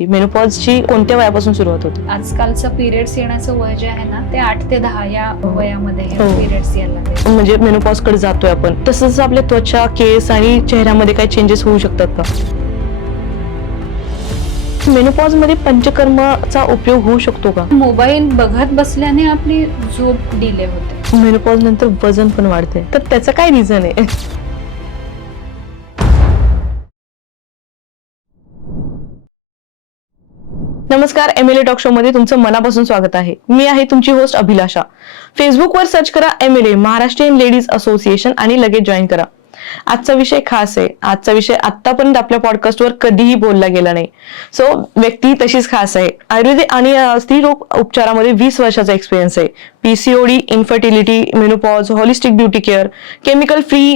मेनोपॉजची कोणत्या वयापासून सुरुवात होते? आजकालचं पिरियड्स येण्याचं वय जे आहे ना ते 8 ते 10 या वयामध्ये हे हो. पिरियड्स यायला लागले. म्हणजे मेनोपॉज कडे जातोय आपण. तसंच आपल्या त्वचा, केस आणि चेहऱ्यामध्ये काही चेंजेस होऊ शकतात का? मेनोपॉज मध्ये पंचकर्माचा उपयोग होऊ शकतो का? मोबाईल बघत बसल्याने आपली झोप डिले होते. मेनोपॉज नंतर वजन पण वाढते, तर त्याचं काय रिझन आहे? नमस्कार, MLA टॉक शो मध्ये तुमचं मनापासून स्वागत आहे. मी आहे तुमची होस्ट अभिलाषा. फेसबुकवर सर्च करा MLA महाराष्ट्रीयन लेडीज असोसिएशन आणि लगेच जॉईन करा. आजचा विषय खास आहे. आजचा विषय आतापर्यंत आपल्या पॉडकास्टवर कधीही बोलला गेला नाही. सो व्यक्ती तशीच खास आहे. आयुर्वेदिक आणि स्त्री रोग उपचारामध्ये 20 वर्षाचा एक्सपिरियन्स आहे. PCOD, infertility, menopause, holistic beauty care, chemical free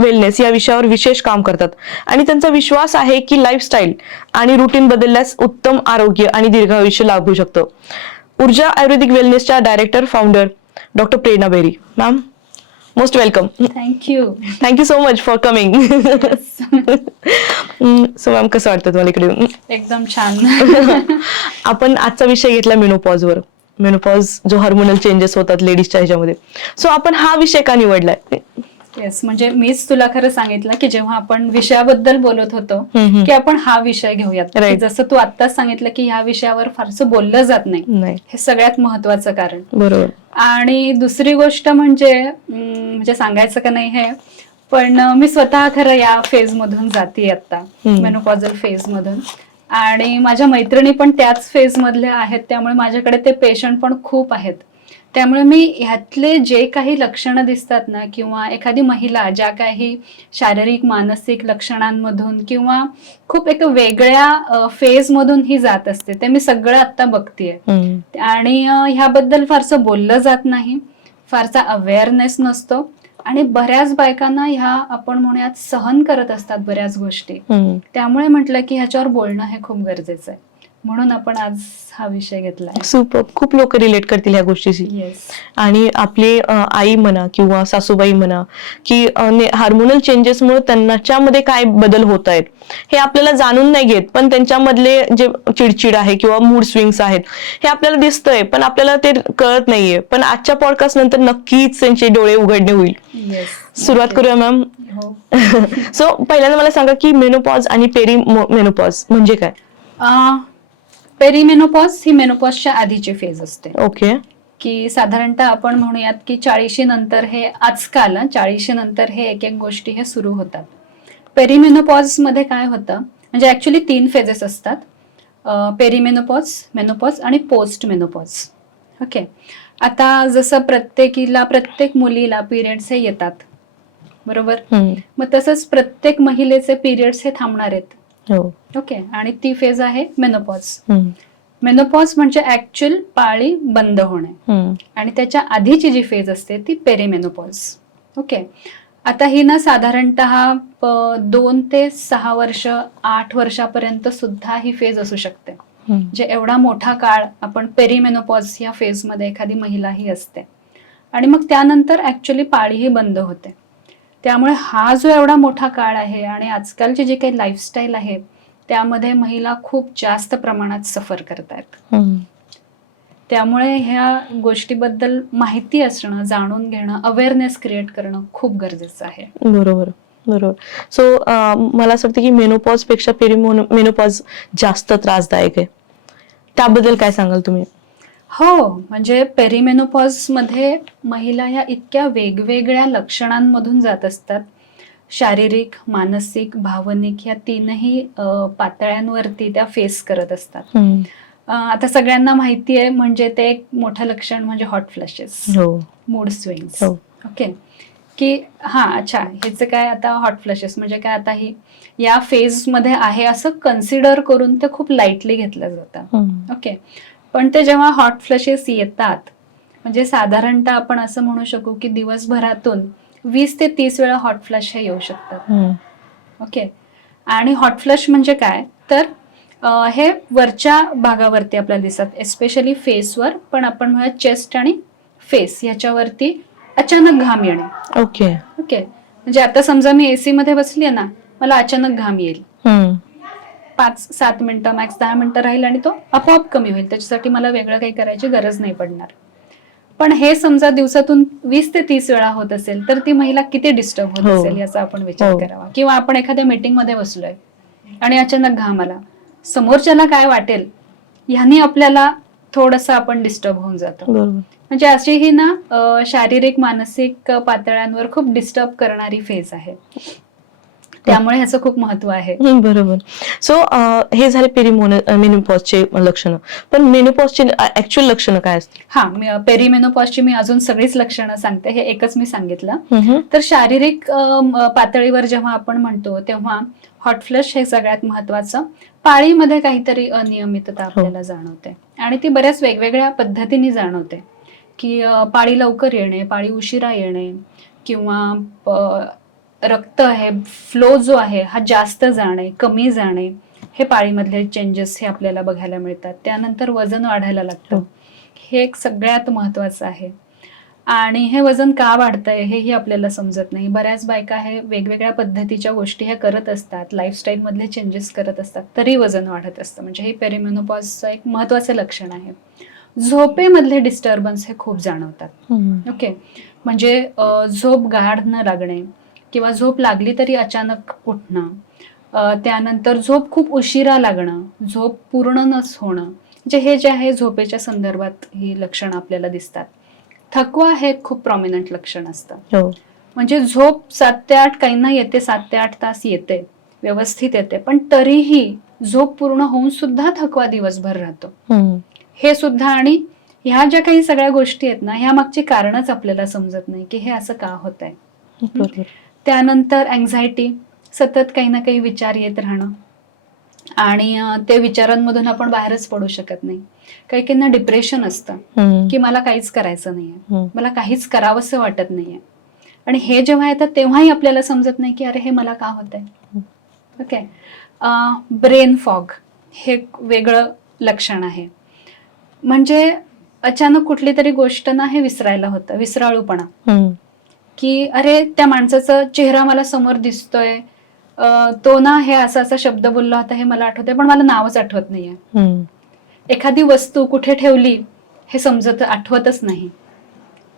wellness या विषयावर विशेष काम करतात आणि त्यांचा विश्वास आहे की लाईफस्टाईल आणि रुटीन बदलल्यास उत्तम आरोग्य आणि दीर्घायुष्य लाभू शकतं. ऊर्जा आयुर्वेदिक वेलनेसच्या director founder doctor Prerna Berry ma'am, most welcome. Thank you so much for coming. So ma'am, कसं वाटतं तुम्हाला इकडे येऊन? एकदम छान. आपण आजचा विषय घेतला मेनोपॉजवर. मेनोपॉज जो हार्मोनल चेंजेस होतात लेडीजच्या ह्याच्यामध्ये. सो आपण हा विषय का निवडलाय? येस, म्हणजे मीच तुला खरं सांगितलं की जेव्हा आपण विषयाबद्दल बोलत होतो की आपण हा विषय घेऊयात. Right. जसं तू आत्ताच सांगितलं की ह्या विषयावर फारसं बोललं जात नाही, हे सगळ्यात महत्वाचं कारण. बरोबर. आणि दुसरी गोष्ट म्हणजे सांगायचं का नाही हे, पण मी स्वतः खरं या फेज मधून जाते आता, मेनोपॉझल फेज मधून. आणि माझ्या मैत्रिणी पण त्याच फेज मधल्या आहेत, त्यामुळे माझ्याकडे ते पेशंट पण खूप आहेत. त्यामुळे मी ह्यातले जे काही लक्षणं दिसतात ना, किंवा एखादी महिला ज्या काही शारीरिक मानसिक लक्षणांमधून किंवा खूप एक वेगळ्या फेज मधून ही जात असते, ते मी सगळं आता बघतेय. आणि ह्याबद्दल फारसं बोललं जात नाही, फारसा अवेअरनेस नसतो आणि बऱ्याच बायकांना ह्या आपण म्हणूयात सहन करत असतात बऱ्याच गोष्टी. त्यामुळे म्हटलं की ह्याच्यावर बोलणं हे खूप गरजेचं आहे, म्हणून आपण आज हा विषय घेतलाय. सुपर. खूप लोक रिलेट करतील ह्या गोष्टीशी. आणि आपली आई म्हणा किंवा सासूबाई म्हणा की हार्मोनल चेंजेसमुळे त्यांच्यामध्ये काय बदल होत आहेत हे आपल्याला जाणून नाही घेत, पण त्यांच्यामधले जे चिडचिड आहे किंवा मूड स्विंग्स आहेत हे आपल्याला दिसतंय, पण आपल्याला ते कळत नाहीये. पण आजच्या पॉडकास्ट नंतर नक्कीच त्यांचे डोळे उघडणे होईल. सुरुवात करूया मॅम. सो पहिल्यांदा मला सांगा की मेनोपॉज आणि पेरी मेनोपॉज म्हणजे काय? पेरीमेनोपॉज ही मेनोपॉजच्या आधीची फेज असते. ओके. की साधारणतः आपण म्हणूयात की 40 नंतर हे आजकाल 40 नंतर हे एक एक गोष्टी हे सुरू होतात. पेरीमेनोपॉज मध्ये काय होतं, म्हणजे ऍक्च्युली 3 फेजेस असतात: पेरीमेनोपॉज, मेनोपॉज आणि पोस्ट मेनोपॉज. ओके. आता जसं प्रत्येक मुलीला पिरियड्स हे येतात, बरोबर, मग तसंच प्रत्येक महिलेचे पिरियड्स हे थांबणार आहेत. ओके. आणि ती फेज आहे मेनोपॉज. मेनोपॉज म्हणजे ऍक्च्युअल पाळी बंद होणे, आणि त्याच्या आधीची जी फेज असते ती पेरीमेनोपॉज. ओके. आता ही ना साधारणतः 2 ते 6 वर्ष, 8 वर्षापर्यंत सुद्धा ही फेज असू शकते. म्हणजे एवढा मोठा काळ आपण पेरीमेनोपॉज या फेज मध्ये एखादी महिला ही असते, आणि मग त्यानंतर ऍक्च्युअली पाळी ही बंद होते. त्यामुळे हा जो एवढा मोठा काळ आहे, आणि आजकालची जी काही लाईफस्टाईल आहे त्यामध्ये महिला खूप जास्त प्रमाणात सफर करतायत. त्यामुळे ह्या गोष्टीबद्दल माहिती असणं, जाणून घेणं, अवेअरनेस क्रिएट करणं खूप गरजेचं आहे. बरोबर बरोबर. सो मला असं वाटतं की मेनोपॉज पेक्षा पेरीमेनोपॉज जास्त त्रासदायक आहे. त्याबद्दल काय सांगाल तुम्ही? हो, म्हणजे पेरीमेनोपॉज मध्ये महिला ह्या इतक्या वेगवेगळ्या लक्षणांमधून जात असतात. शारीरिक, मानसिक, भावनिक या 3ही पातळ्यांवरती त्या फेस करत असतात. आता सगळ्यांना माहिती आहे, म्हणजे ते एक मोठं लक्षण म्हणजे hot flashes, mood swings. Okay. की अच्छा, ह्याचं काय, आता हॉट फ्लॅशेस म्हणजे काय, आता ही या फेज मध्ये आहे असं कन्सिडर करून ते खूप लाईटली घेतलं जातं. ओके. पण ते जेव्हा हॉट फ्लॅशेस येतात, म्हणजे साधारणतः आपण असं म्हणू शकू की दिवसभरातून 20 ते 30 वेळा हॉट फ्लॅश हे येऊ शकतात. ओके. आणि हॉट फ्लॅश म्हणजे काय, तर हे वरच्या भागावरती आपल्याला दिसतात, एस्पेशली फेसवर, पण आपण म्हणूया चेस्ट आणि फेस ह्याच्यावरती अचानक घाम येणे. ओके. ओके. म्हणजे आता समजा मी AC मध्ये बसली ना, मला अचानक घाम येईल. 5-7 मिनिटं मॅक्स 10 मिनिटं राहील आणि तो आपोआप कमी होईल. त्याच्यासाठी मला वेगळं काही करायची गरज नाही पडणार. पण हे समजा दिवसातून 20 ते 30 वेळा होत असेल तर ती महिला किती डिस्टर्ब होत हो. असेल याचा आपण विचार हो. करावा. किंवा आपण एखाद्या मीटिंग मध्ये बसलोय आणि अचानक घाम आला, समोरच्याला काय वाटेल ह्यानी आपल्याला थोडंसं आपण डिस्टर्ब होऊन जातो. बरोबर. म्हणजे अशी ही ना शारीरिक मानसिक पातळ्यांवर खूप डिस्टर्ब करणारी फेज आहे. त्यामुळे ह्याचं खूप महत्व आहे. बरोबर. सो हे झाले मेनोपॉजचे लक्षणं. पण मेनोपॉजचे ऍक्च्युअल लक्षणं काय असतील? हा, पेरिमेनोपॉजची मी अजून सगळीच लक्षणं सांगते, हे एकच मी सांगितलं. हम्म. तर शारीरिक पातळीवर जेव्हा आपण म्हणतो तेव्हा हॉट फ्लश हे सगळ्यात महत्वाचं. पाळीमध्ये काहीतरी अनियमितता आपल्याला जाणवते आणि ती बऱ्याच वेगवेगळ्या पद्धतीने जाणवते. की पाळी लवकर येणे, पाळी उशिरा येणे, किंवा रक्त आहे फ्लो जो आहे हा जास्त जाणे, कमी जाणे, हे पाळीमधले चेंजेस हे आपल्याला बघायला मिळतात. त्यानंतर वजन वाढायला लागतं, हे एक सगळ्यात महत्वाचं आहे. आणि हे वजन का वाढतंय हेही आपल्याला समजत नाही. बऱ्याच बायका हे वेगवेगळ्या पद्धतीच्या गोष्टी हे करत असतात, लाईफस्टाईल मधले चेंजेस करत असतात, तरी वजन वाढत असतं. म्हणजे हे पेरिमेनोपॉजचं एक महत्वाचं लक्षण आहे. झोपेमधले डिस्टर्बन्स हे खूप जाणवतात. ओके, म्हणजे झोप गाढ न लागणे किंवा झोप लागली तरी अचानक उठणं, त्यानंतर झोप खूप उशिरा लागणं, झोप पूर्ण नच होणं, म्हणजे हे जे आहे झोपेच्या संदर्भात ही लक्षणं आपल्याला दिसतात. थकवा हे खूप प्रॉमिनंट लक्षण असतं. म्हणजे झोप 7 ते 8 काहींना येते, 7 ते 8 तास येते, व्यवस्थित येते, पण तरीही झोप पूर्ण होऊन सुद्धा थकवा दिवसभर राहतो. हे सुद्धा, आणि ह्या ज्या काही सगळ्या गोष्टी आहेत ना, ह्या मागची कारणच आपल्याला समजत नाही की हे असं का होत आहे. त्यानंतर अँझायटी, सतत काही ना काही विचार येत राहणं आणि ते विचारांमधून आपण बाहेरच पडू शकत नाही. काही डिप्रेशन असतं की मला काहीच करायचं नाहीये, मला काहीच करावंसं वाटत नाहीये, आणि हे जेव्हा येतात तेव्हाही आपल्याला समजत नाही की अरे हे मला का होतंय. ओके, ब्रेन फॉग हे वेगळं लक्षण आहे. म्हणजे अचानक कुठली तरी गोष्ट ना हे विसरायला होतं, विसराळूपणा, की अरे त्या माणसाचा चेहरा मला समोर दिसतोय, तो ना हे असा असा शब्द बोलला होता हे मला आठवतंय, पण मला नावच आठवत नाहीये. एखादी वस्तू कुठे ठेवली हे आठवतच नाही.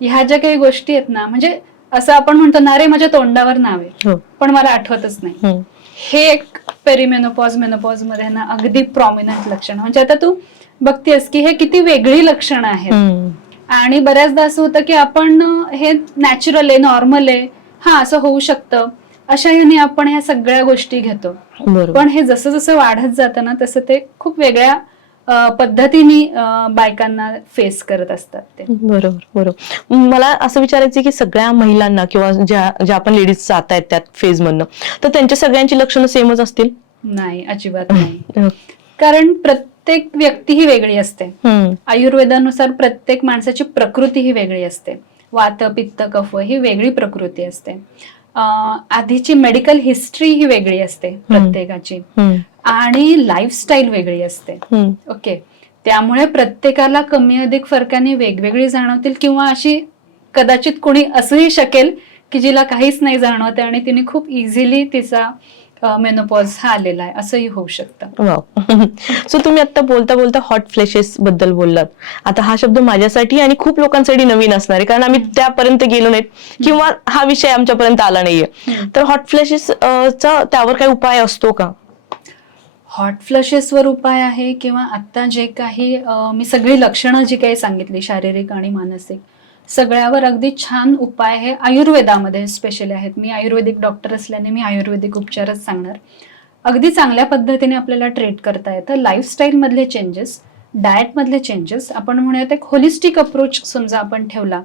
ह्या ज्या काही गोष्टी आहेत ना, म्हणजे असं आपण म्हणतो ना रे माझ्या तोंडावर नाव आहे पण मला आठवतच नाही. हे एक पेरिमेनोपॉज मेनोपॉज मध्ये ना अगदी प्रॉमिनंट लक्षण. म्हणजे आता तू बघतेस की हे किती वेगळी लक्षणं आहेत. आणि बऱ्याचदा असं होतं की आपण हे नॅचरल आहे, नॉर्मल आहे, हा असं होऊ शकतं, अशा ह्याने आपण ह्या सगळ्या गोष्टी घेतो. पण हे जसं जसं वाढत जातं ना तसं ते खूप वेगळ्या पद्धतीने बायकांना फेस करत असतात ते. बरोबर. मला असं विचारायचं की सगळ्या महिलांना किंवा ज्या आपण लेडीज जात आहेत त्या फेज मधनं, तर त्यांच्या सगळ्यांची लक्षणं सेमच असतील? नाही, अजिबात नाही. कारण प्रत्येक व्यक्ती ही वेगळी असते. आयुर्वेदानुसार प्रत्येक माणसाची प्रकृती ही वेगळी असते. वात पित्त कफ ही वेगळी प्रकृती असते. आधीची मेडिकल हिस्ट्री ही वेगळी असते प्रत्येकाची, आणि लाईफस्टाईल वेगळी असते. ओके, त्यामुळे प्रत्येकाला कमी अधिक फरकाने वेगवेगळी जाणवतील, किंवा अशी कदाचित कोणी असंही शकेल की जिला काहीच नाही जाणवते आणि तिने खूप इझिली तिचा मेनोपॉज हा आलेला आहे, असंही होऊ शकतं. सो तुम्ही आता बोलता बोलता हॉट फ्लॅशेस बद्दल बोललात. आता हा शब्द माझ्यासाठी आणि खूप लोकांसाठी नवीन असणार आहे, कारण आम्ही त्यापर्यंत गेलो नाहीत किंवा हा विषय आमच्यापर्यंत आला नाहीये. तर हॉट फ्लॅशेस चा त्यावर काही उपाय असतो का? हॉट फ्लशेसवर उपाय आहे, किंवा आता जे काही मी सगळी लक्षणं जी काही सांगितली शारीरिक आणि मानसिक, सगळ्यावर अगदी छान उपाय हे आयुर्वेदामध्ये स्पेशली आहेत. मी आयुर्वेदिक डॉक्टर असल्याने मी आयुर्वेदिक उपचारच सांगणार. अगदी चांगल्या पद्धतीने आपल्याला ट्रीट करता येतं. लाईफस्टाईल मधले चेंजेस, डाएट मधले चेंजेस, आपण म्हणूयात एक होलिस्टिक अप्रोच समजा आपण ठेवला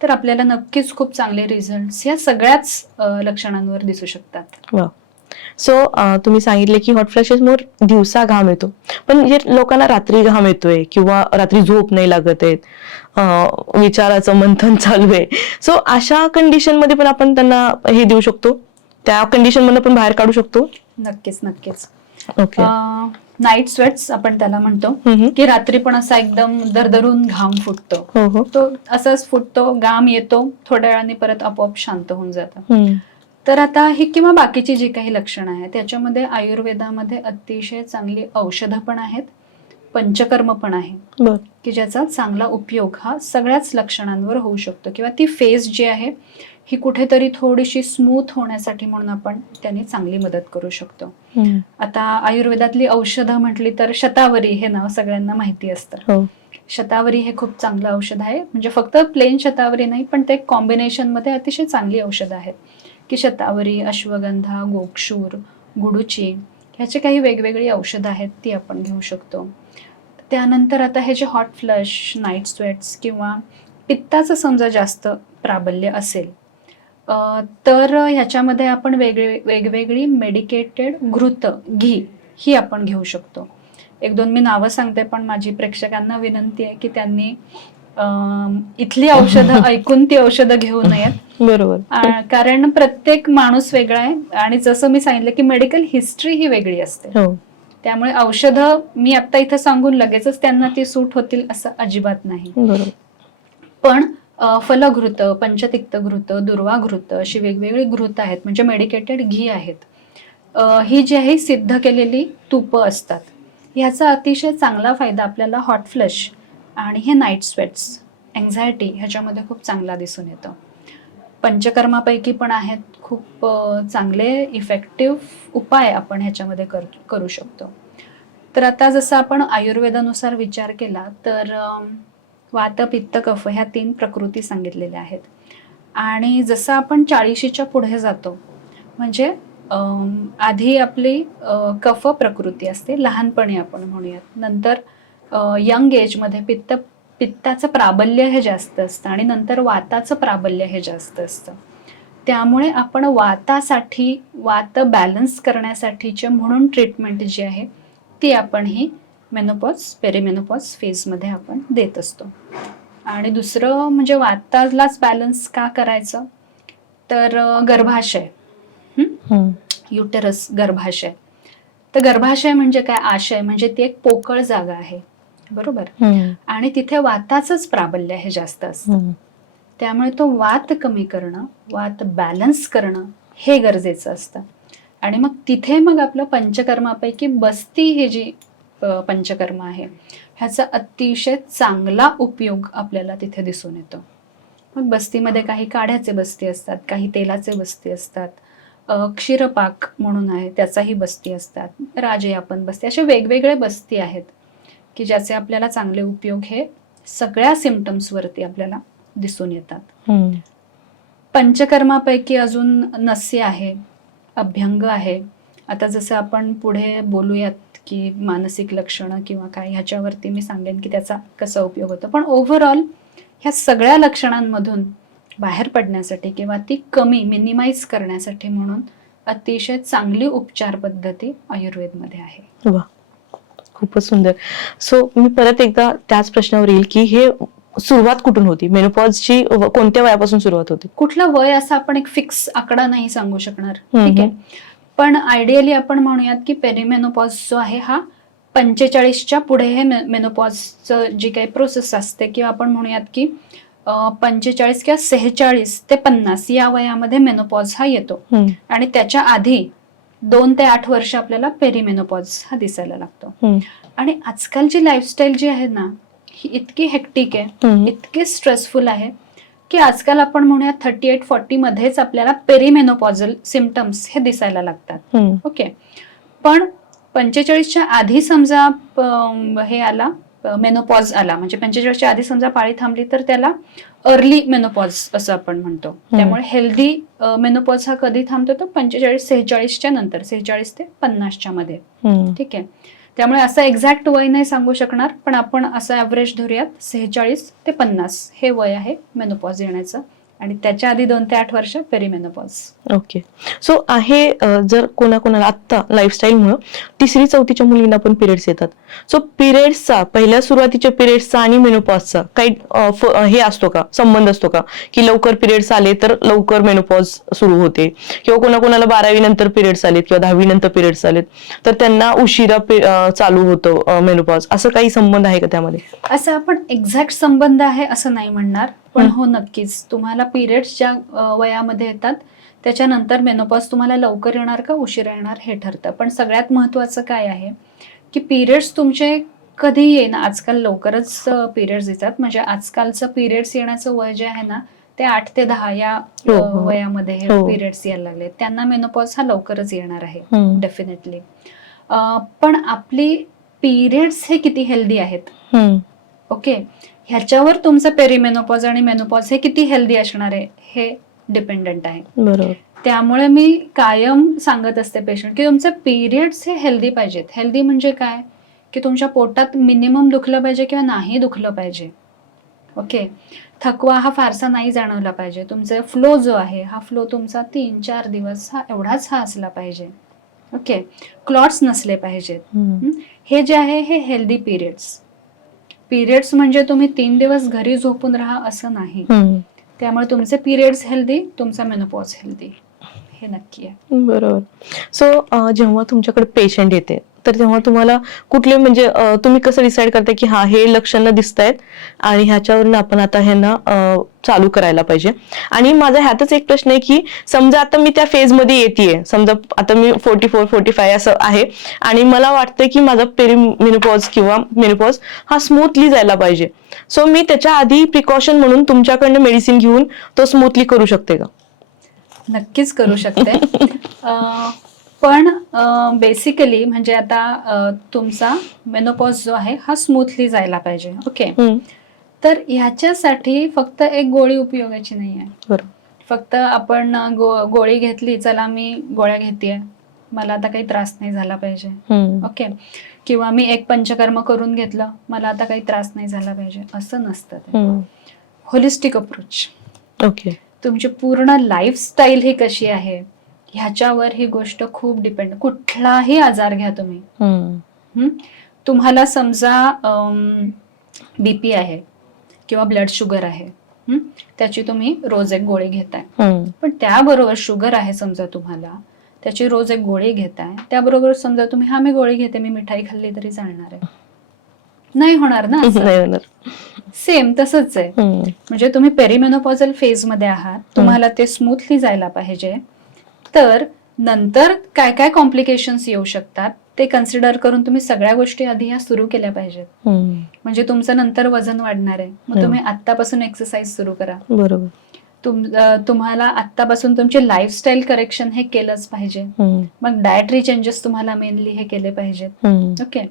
तर आपल्याला नक्कीच खूप चांगले रिझल्ट्स या सगळ्याच लक्षणांवर दिसू शकतात. सो तुम्ही सांगितले की हॉट फ्लॅशेस मोर दिवसा घाम येतो, पण जे लोकांना रात्री घाम येतोय किंवा रात्री झोप नाही लागत आहे, विचाराचं मंथन चालू आहे, सो अशा कंडिशन मध्ये पण आपण त्यांना हे देऊ शकतो, त्या कंडिशन मधून पण बाहेर काढू शकतो? नक्कीच. ओके. नाईट स्वेट्स आपण त्याला म्हणतो, की रात्री पण असा एकदम दरदरून घाम फुटतो. तो असाच फुटतो, घाम येतो, थोड्या वेळाने परत आपोआप शांत होऊन जातो. तर आता ही किंवा बाकीची जी काही लक्षणं आहेत त्याच्यामध्ये आयुर्वेदामध्ये अतिशय चांगली औषधं पण आहेत, पंचकर्म पण आहे, बर. की ज्याचा चांगला उपयोग हा सगळ्याच लक्षणांवर होऊ शकतो, किंवा ती फेज जी आहे ही कुठेतरी थोडीशी स्मूथ होण्यासाठी म्हणून आपण त्यांनी चांगली मदत करू शकतो. आता आयुर्वेदातली औषधं म्हटली तर शतावरी हे नाव सगळ्यांना माहिती असतं. हो. शतावरी हे खूप चांगलं औषध आहे, म्हणजे फक्त प्लेन शतावरी नाही, पण ते कॉम्बिनेशन मध्ये अतिशय चांगली औषधं आहेत, की शतावरी, अश्वगंधा, गोक्षूर, गुडुची ह्याचे काही वेगवेगळी औषधं आहेत ती आपण घेऊ शकतो. त्यानंतर आता हे जे हॉट फ्लश, नाईट स्वेट्स किंवा पित्ताचं समजा जास्त प्राबल्य असेल तर ह्याच्यामध्ये आपण वेगवेगळी मेडिकेटेड घृत, घी ही आपण घेऊ शकतो. 1-2 मी नावं सांगते, पण माझी प्रेक्षकांना विनंती आहे की त्यांनी इथली औषधं ऐकून ती औषधं घेऊ नयेत. बरोबर. कारण प्रत्येक माणूस वेगळा आहे आणि जसं मी सांगितलं की मेडिकल हिस्ट्री ही वेगळी असते. हो. त्यामुळे औषधं मी आता इथं सांगून लगेचच त्यांना ती सूट होतील असं अजिबात नाही. बरोबर. पण फलघृत, पंचतिक्त घृत, दुर्वा घृत अशी वेगवेगळी घृत आहेत, म्हणजे मेडिकेटेड घी आहेत. ही जी आहे सिद्ध केलेली तुपं असतात. ह्याचा अतिशय चांगला फायदा आपल्याला हॉट फ्लश आणि हे नाईट स्वेट्स, एन्झायटी ह्याच्यामध्ये खूप चांगला दिसून येतो. पंचकर्मापैकी पण आहेत, खूप चांगले इफेक्टिव्ह उपाय आपण ह्याच्यामध्ये करू शकतो. तर आता जसं आपण आयुर्वेदानुसार विचार केला तर वात, पित्त, कफ ह्या 3 प्रकृती सांगितलेल्या आहेत. आणि जसं आपण 40च्या पुढे जातो, म्हणजे आधी आपली कफ प्रकृती असते लहानपणी आपण म्हणूयात, नंतर यंग एजमध्ये पित्ताचं प्राबल्य हे जास्त असतं आणि नंतर वाताचं प्राबल्य हे जास्त असतं. त्यामुळे आपण वातासाठी, वात बॅलन्स करण्यासाठीचे म्हणून ट्रीटमेंट जी आहे ती आपण ही मेनोपॉज, पेरिमेनोपॉज फेजमध्ये आपण देत असतो. आणि दुसरं म्हणजे वातालाच बॅलन्स का करायचं, तर गर्भाशय, युटेरस, गर्भाशय. तर गर्भाशय म्हणजे काय, आशय म्हणजे ती एक पोकळ जागा आहे, बरोबर, आणि तिथे वाताचंच प्राबल्य हे जास्त असतं. त्यामुळे तो वात कमी करणं, वात बॅलन्स करणं हे गरजेचं असतं. आणि मग तिथे मग आपलं पंचकर्मापैकी बस्ती हे जी पंचकर्म आहे ह्याचा अतिशय चांगला उपयोग आपल्याला तिथे दिसून येतो. मग बस्तीमध्ये काही काढ्याचे बस्ती असतात, काही तेलाचे बस्ती असतात, क्षीरपाक म्हणून आहे त्याचाही बस्ती असतात, राजयापन बस्ती, असे वेगवेगळे बस्ती आहेत की ज्याचे आपल्याला चांगले उपयोग हे सगळ्या सिम्पटम्स वरती आपल्याला दिसून येतात. पंचकर्मापैकी अजून नस्य आहे, अभ्यंग आहे. आता जसं आपण पुढे बोलूयात की मानसिक लक्षणं किंवा काय ह्याच्यावरती मी सांगेन की त्याचा कसा उपयोग होतो. पण ओव्हरऑल ह्या सगळ्या लक्षणांमधून बाहेर पडण्यासाठी किंवा ती कमी मिनिमाइज करण्यासाठी म्हणून अतिशय चांगली उपचार पद्धती आयुर्वेदमध्ये आहे. वा, खूपच सुंदर. सो मी परत एकदा त्याच प्रश्नावर येईल की हे सुरुवात कुठून होती, मेनोपॉजची कोणत्या वयापासून सुरुवात होती? कुठलं वय असा आपण एक फिक्स आकडा नाही सांगू शकणार, ठीक आहे. पण आयडियली आपण म्हणूयात की पेरिमेनोपॉज जो आहे हा 45च्या पुढे हे मेनोपॉजचं जी काही प्रोसेस असते, किंवा आपण म्हणूयात की 45 किंवा 46 ते 50 या वयामध्ये मेनोपॉज हा येतो. आणि त्याच्या आधी 2 ते 8 वर्ष आपल्याला पेरिमेनोपॉज हा दिसायला लागतो. आणि आजकालची लाईफस्टाईल जी आहे ना ही इतकी हेक्टिक आहे, इतकी स्ट्रेसफुल आहे की आजकाल आपण म्हणूया 38-40 मध्येच आपल्याला पेरिमेनोपॉझल सिम्पटम्स हे दिसायला लागतात. ओके, पण 45च्या आधी समजा हे आला, मेनोपॉज आला, म्हणजे 45च्या आधी समजा पाळी थांबली तर त्याला अर्ली मेनोपॉज असं आपण म्हणतो. त्यामुळे हेल्दी मेनोपॉज हा कधी थांबतो, तो 45-46च्या नंतर, 46 ते 50च्या मध्ये, ठीक आहे. त्यामुळे असं एक्झॅक्ट वय नाही सांगू शकणार, पण आपण असं ऍव्हरेज धरूयात 46 ते 50 हे वय आहे मेनोपॉज येण्याचं. आणि त्याच्या आधी 2 ते 8 वर्ष पेरिमेनोपॉज. ओके. सो आहे जर कोणाकोणाला आता लाईफस्टाईलमुळे 3री-4थीच्या मुलींना पण पिरियड्स येतात. सो पिरियड्सचा, पहिल्या सुरुवातीच्या पिरियड्सचा आणि मेनोपॉजचा काही हे असतो का, संबंध असतो का, की लवकर पिरियड्स आले तर लवकर मेनोपॉज सुरू होते, किंवा कोणाकोणाला 12वी नंतर पिरियड्स आलेत किंवा 10वी नंतर पिरियड्स आलेत तर त्यांना उशिरा चालू होतं मेनोपॉज, असं काही संबंध आहे का त्यामध्ये? असं आपण एक्झॅक्ट संबंध आहे असं नाही म्हणणार, पण हो नक्कीच तुम्हाला पिरियड्स ज्या वयामध्ये येतात त्याच्यानंतर मेनोपॉज तुम्हाला लवकर येणार का उशिरा येणार हे ठरतं. पण सगळ्यात महत्त्वाचं काय आहे की पिरियड्स तुमचे कधी येईना, आजकाल लवकरच पिरियड्स येतात. म्हणजे आजकालचं पिरियड्स येण्याचं वय जे आहे ना ते 8 ते 10 या हो, हो. वयामध्ये हे हो. पिरियड्स यायला लागले. त्यांना मेनोपॉज हा लवकरच येणार आहे हम्म. डेफिनेटली. पण आपली पिरियड्स हे किती हेल्दी आहेत, हम्म. ओके, ह्याच्यावर तुमचं पेरिमेनोपॉज आणि मेनोपॉज हे किती हेल्दी असणार आहे हे डिपेंडंट आहे. बरोबर. त्यामुळे मी कायम सांगत असते पेशंट की तुमचे पिरियड्स हे हेल्दी पाहिजेत. हेल्दी म्हणजे काय की तुमच्या पोटात मिनिमम दुखलं पाहिजे किंवा नाही दुखलं पाहिजे. ओके, थकवा हा फारसा नाही जाणवला पाहिजे. तुमचा फ्लो जो आहे हा फ्लो तुमचा 3-4 दिवस हा एवढाच हा असला पाहिजे. ओके, क्लॉट्स नसले पाहिजेत. हम्म. हे जे आहे हे हेल्दी पिरियड्स. पिरियड्स म्हणजे तुम्ही 3 दिवस घरी झोपून राहा असं नाही. हम्म. त्यामुळे तुमचे पिरियड्स हेल्दी, तुमचा मेनोपॉज हेल्दी, हे नक्की आहे. बरोबर. सो जेव्हा तुमच्याकडे पेशंट येते तर तेव्हा तुम्हाला कुठले म्हणजे तुम्ही कसं डिसाईड करता की हा हे लक्षणं दिसत आहेत आणि ह्याच्यावरून आपण आता ह्यांना चालू करायला पाहिजे. आणि माझा ह्यातच एक प्रश्न आहे की समजा आता मी त्या फेज मध्ये येतेय, समजा आता मी 44-45 असं आहे आणि मला वाटतं की माझा पेरिमेनोपॉज किंवा मेनोपॉज हा स्मूथली जायला पाहिजे. सो मी त्याच्या आधी प्रिकॉशन म्हणून तुमच्याकडनं मेडिसिन घेऊन तो स्मूथली करू शकते का? नक्कीच करू शकते. पण बेसिकली म्हणजे आता तुमचा मेनोपॉज जो आहे हा स्मूथली जायला पाहिजे. ओके, तर ह्याच्यासाठी फक्त एक गोळी उपयोगाची नाही आहे. बरोबर. फक्त आपण गोळी घेतली, चला मी गोळ्या घेतेय, मला आता काही त्रास नाही झाला पाहिजे. ओके, किंवा मी एक पंचकर्म करून घेतलं, मला आता काही त्रास नाही झाला पाहिजे, असं नसतं. Holistic approach. ओके. तुमची पूर्ण लाईफस्टाईल ही कशी आहे ह्याच्यावर ही गोष्ट खूप डिपेंड. कुठलाही आजार घ्या तुम्ही, तुम्हाला समजा बीपी आहे किंवा ब्लड शुगर आहे, त्याची तुम्ही रोज एक गोळी घेताय. पण त्याबरोबर शुगर आहे समजा तुम्हाला, त्याची रोज एक गोळी घेताय, त्याबरोबर समजा तुम्ही हा मी गोळी घेते, मी मिठाई खाल्ली तरी चालणार आहे, नाही होणार ना असं. सेम तसंच आहे. म्हणजे तुम्ही पेरिमेनोपॉझल फेज मध्ये आहात, तुम्हाला ते स्मूथली जायला पाहिजे, तर नंतर काय काय कॉम्प्लिकेशन्स येऊ शकतात ते कन्सिडर करून तुम्ही सगळ्या गोष्टी आधी ह्या सुरू केल्या पाहिजेत. म्हणजे तुमचं नंतर वजन वाढणार आहे, मग तुम्ही आत्तापासून एक्सरसाइज सुरू करा. बरोबर. तुम्हाला आत्तापासून तुमचे लाईफस्टाईल करेक्शन हे केलंच पाहिजे. मग डायटरी चेंजेस तुम्हाला मेनली हे केले पाहिजेत. ओके,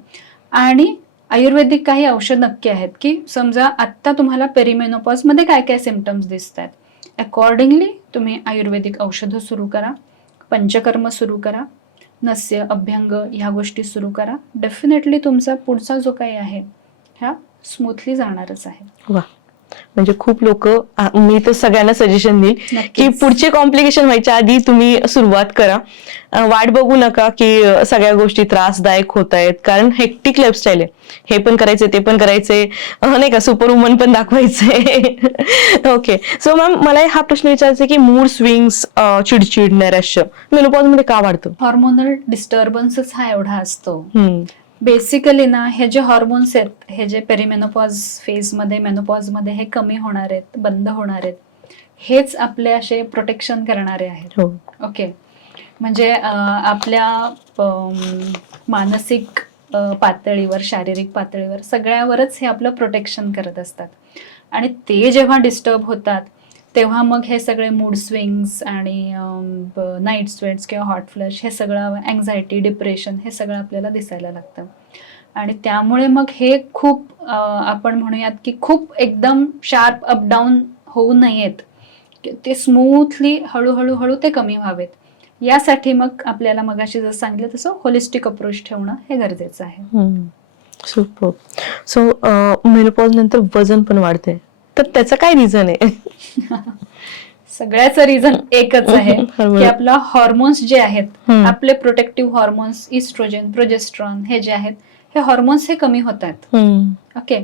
आणि आयुर्वेदिक काही औषध नक्की आहेत की समजा आत्ता तुम्हाला पेरिमेनोपॉज मध्ये काय काय सिम्पटम्स दिसत आहेत, अकॉर्डिंगली तुम्ही आयुर्वेदिक औषधं सुरू करा, पंचकर्म सुरू करा, नस्य अभ्यंग ह्या गोष्टी सुरू करा. डेफिनेटली तुमचा पुढचा जो काही आहे ह्या स्मूथली जाणारच आहे. वा, म्हणजे खूप लोक, मी तर सगळ्यांना सजेशन देईल की पुढचे कॉम्प्लिकेशन व्हायच्या आधी तुम्ही सुरुवात करा. वाट बघू नका की सगळ्या गोष्टी त्रासदायक होत आहेत, कारण हेक्टिक लाईफस्टाईल आहे. हे पण करायचंय, ते पण करायचंय, नाही का, सुपर वुमन पण दाखवायचंय. ओके, सो मॅम मला हा प्रश्न विचारायचा आहे की मूड स्विंग्स, चिडचिड, नैराश्य मेनोपॉज मध्ये का वाढतं? हॉर्मोनल डिस्टर्बन्सच हा एवढा असतो. बेसिकली ना हे जे हॉर्मोन्स आहेत, हे जे पेरिमेनोपॉज फेज मध्ये, मेनोपॉज मध्ये हे कमी होणार आहेत, बंद होणार आहेत, हेच आपले असे प्रोटेक्शन करणारे आहेत. ओके, म्हणजे आपल्या मानसिक पातळीवर, शारीरिक पातळीवर, सगळ्यावरच हे आपलं प्रोटेक्शन करत असतात. आणि ते जेव्हा डिस्टर्ब होतात तेव्हा मग हे सगळे मूड स्विंग्स आणि नाईट स्वेट्स किंवा हॉट फ्लश, हे सगळं अँझायटी, डिप्रेशन, हे सगळं आपल्याला दिसायला लागतं. आणि त्यामुळे मग हे खूप आपण म्हणूयात की खूप एकदम शार्प अपडाऊन होऊ नयेत, ते स्मूथली हळूहळू ते कमी व्हावेत. यासाठी मग आपल्याला मगाशी जसं सांगितलं तसं होलिस्टिक अप्रोच ठेवणं हे गरजेचं आहे. सुपर. सो मेनोपॉज नंतर वजन पण वाढते, तर त्याचं काय रिझन आहे? सगळ्याचं रिझन एकच आहे की आपला हॉर्मोन्स जे आहेत, आपले प्रोटेक्टिव्ह हॉर्मोन्स, इस्ट्रोजन, प्रोजेस्ट्रॉन, हे जे आहेत हे हॉर्मोन्स हे कमी होतात. ओके,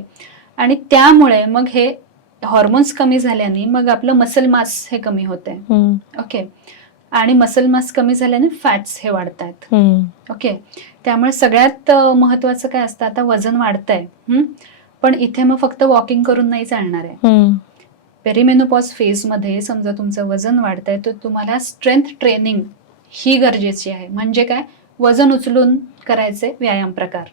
आणि त्यामुळे मग हे हॉर्मोन्स कमी झाल्याने मग आपलं मसल मास हे कमी होते. ओके, आणि मसल मास कमी झाल्याने फॅट्स हे वाढतात. ओके, त्यामुळे सगळ्यात महत्वाचं काय असतं, आता वजन वाढतंय, पण इथे मग फक्त वॉकिंग करून नाही चालणार आहे. पेरिमेनोपॉज फेजमध्ये समजा तुमचं वजन वाढतंय तर तुम्हाला स्ट्रेंथ ट्रेनिंग ही गरजेची आहे. म्हणजे काय, वजन उचलून करायचे व्यायाम प्रकार.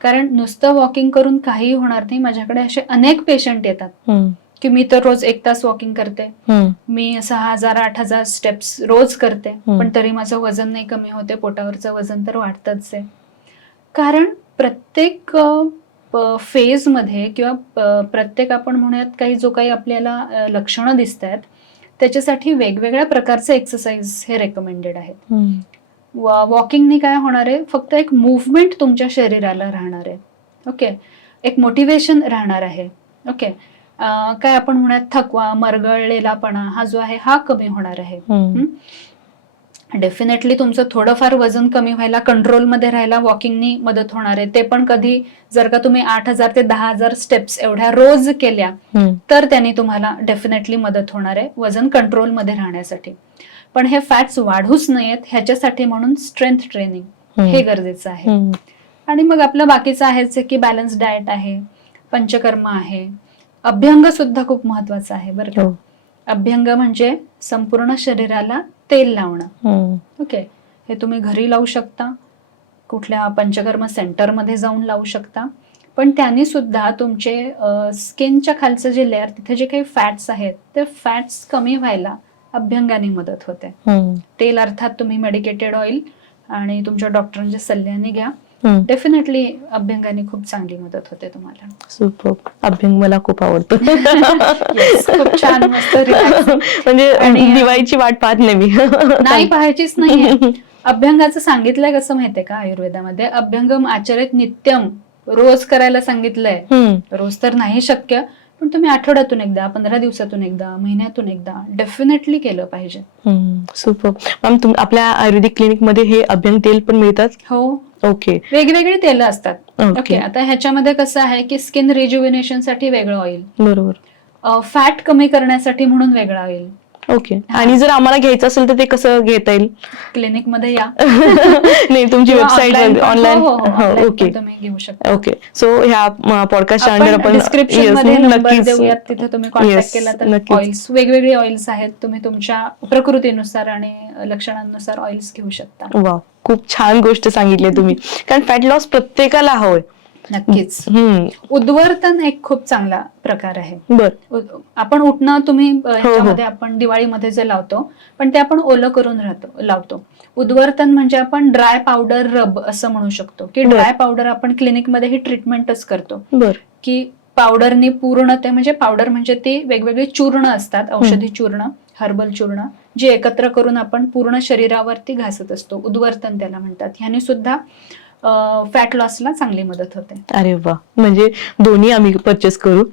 कारण नुसतं वॉकिंग करून काही होणार नाही. माझ्याकडे असे अनेक पेशंट येतात की मी तर रोज 1 तास वॉकिंग करते, मी 6,000-8,000 स्टेप्स रोज करते, पण तरी माझं वजन नाही कमी होते, पोटावरचं वजन तर वाढतच आहे. कारण प्रत्येक फेज मध्ये किंवा प्रत्येक आपण म्हणूयात काही जो काही आपल्याला लक्षणं दिसत आहेत त्याच्यासाठी वेगवेगळ्या प्रकारचे एक्सरसाइज हे रेकमेंडेड आहेत. वॉकिंगने काय होणार आहे, फक्त एक मूव्हमेंट तुमच्या शरीराला राहणार आहे. ओके, एक मोटिवेशन राहणार आहे. ओके, काय आपण म्हणूयात थकवा, मरगळलेलापणा हा जो आहे हा कमी होणार आहे. डेफिनेटली तुमचं थोडंफार वजन कमी व्हायला, कंट्रोलमध्ये राहायला वॉकिंगनी मदत होणार आहे. ते पण कधी, जर का तुम्ही 8,000 ते 10,000 स्टेप्स एवढ्या रोज केल्या तर त्यांनी तुम्हाला डेफिनेटली मदत होणार आहे वजन कंट्रोलमध्ये राहण्यासाठी. पण हे फॅट्स वाढूच नयेत ह्याच्यासाठी म्हणून स्ट्रेंथ ट्रेनिंग हे गरजेचं आहे. आणि मग आपलं बाकीचं आहेच की बॅलन्स डाएट आहे, पंचकर्म आहे, अभ्यंग सुद्धा खूप महत्वाचं आहे बरं का. अभ्यंग म्हणजे संपूर्ण शरीराला तेल लावणं. ओके, हे तुम्ही घरी लावू शकता, कुठल्या पंचकर्म सेंटरमध्ये जाऊन लावू शकता. पण त्यांनी सुद्धा तुमचे स्किनच्या खालचं जे लेअर, तिथे जे काही फॅट्स आहेत ते फॅट्स कमी व्हायला अभ्यंगाने मदत होते. तेल अर्थात तुम्ही मेडिकेटेड ऑइल आणि तुमच्या डॉक्टरांच्या सल्ल्याने घ्या. डेफिनेटली अभ्यंगाने खूप चांगली मदत होते तुम्हाला. सुपर, अभ्यंग मला खूप आवडतो. खूप छान, मस्त, म्हणजे दिवाळीची वाट पाहत नाही मी. नाही, पाहायचीच नाहीये. अभ्यंगाचं सांगितलंय कसं माहितीये का, आयुर्वेदामध्ये अभ्यंगम आचरित नित्यम, रोज करायला सांगितलंय. रोज तर नाही शक्य, पण तुम्ही आठवड्यातून एकदा, 15 दिवसातून एकदा, महिन्यातून एकदा डेफिनेटली केलं पाहिजे. सुपर. मॅम, आपल्या आयुर्वेदिक क्लिनिक मध्ये हे अभ्यंग तेल पण मिळतात? हो. ओके, वेगवेगळी तेल असतात. ओके, आता ह्याच्यामध्ये कसं आहे की स्किन रिज्युव्हिनेशन साठी वेगळं ऑइल, बरोबर, फॅट कमी करण्यासाठी म्हणून वेगळं ऑइल. ओके. आणि जर आम्हाला घ्यायचं असेल तर ते कसं घेता येईल? क्लिनिक मध्ये या. नाही, तुमची वेबसाईट ऑनलाईन. ओके, तुम्ही घेऊ शकता. ओके, सो ह्या पॉडकास्टच्या अंडर आपण डिस्क्रिप्शन मध्ये नंबर नक्कीच देऊयात, तिथे तुम्ही कॉन्टॅक्ट केला तर ऑइल्स, वेगवेगळे ऑइल्स आहेत, तुम्ही तुमच्या प्रकृतीनुसार आणि लक्षणांनुसार ऑइल्स घेऊ शकता. वा, खूप छान गोष्ट सांगितली तुम्ही. कारण फॅट लॉस प्रत्येकाला हवंय. नक्कीच. उद्वर्तन एक खूप चांगला प्रकार आहे. आपण उठणं, तुम्ही ह्याच्यामध्ये आपण दिवाळीमध्ये जे लावतो, पण ते आपण ओलं करून लावतो. उद्वर्तन म्हणजे आपण ड्राय पावडर रब असं म्हणू शकतो की ड्राय पावडर आपण क्लिनिकमध्ये ही ट्रीटमेंटच करतो की पावडरनी पूर्ण, ते म्हणजे पावडर म्हणजे ती वेगवेगळी चूर्ण असतात, औषधी चूर्ण, हर्बल चूर्ण, जे एकत्र करून आपण पूर्ण शरीरावरती घासत असतो. उद्वर्तन त्याला म्हणतात. ह्याने सुद्धा फॅट लॉसला चांगली मदत होते. अरे वा, म्हणजे दोन्ही आम्ही परचेस करू,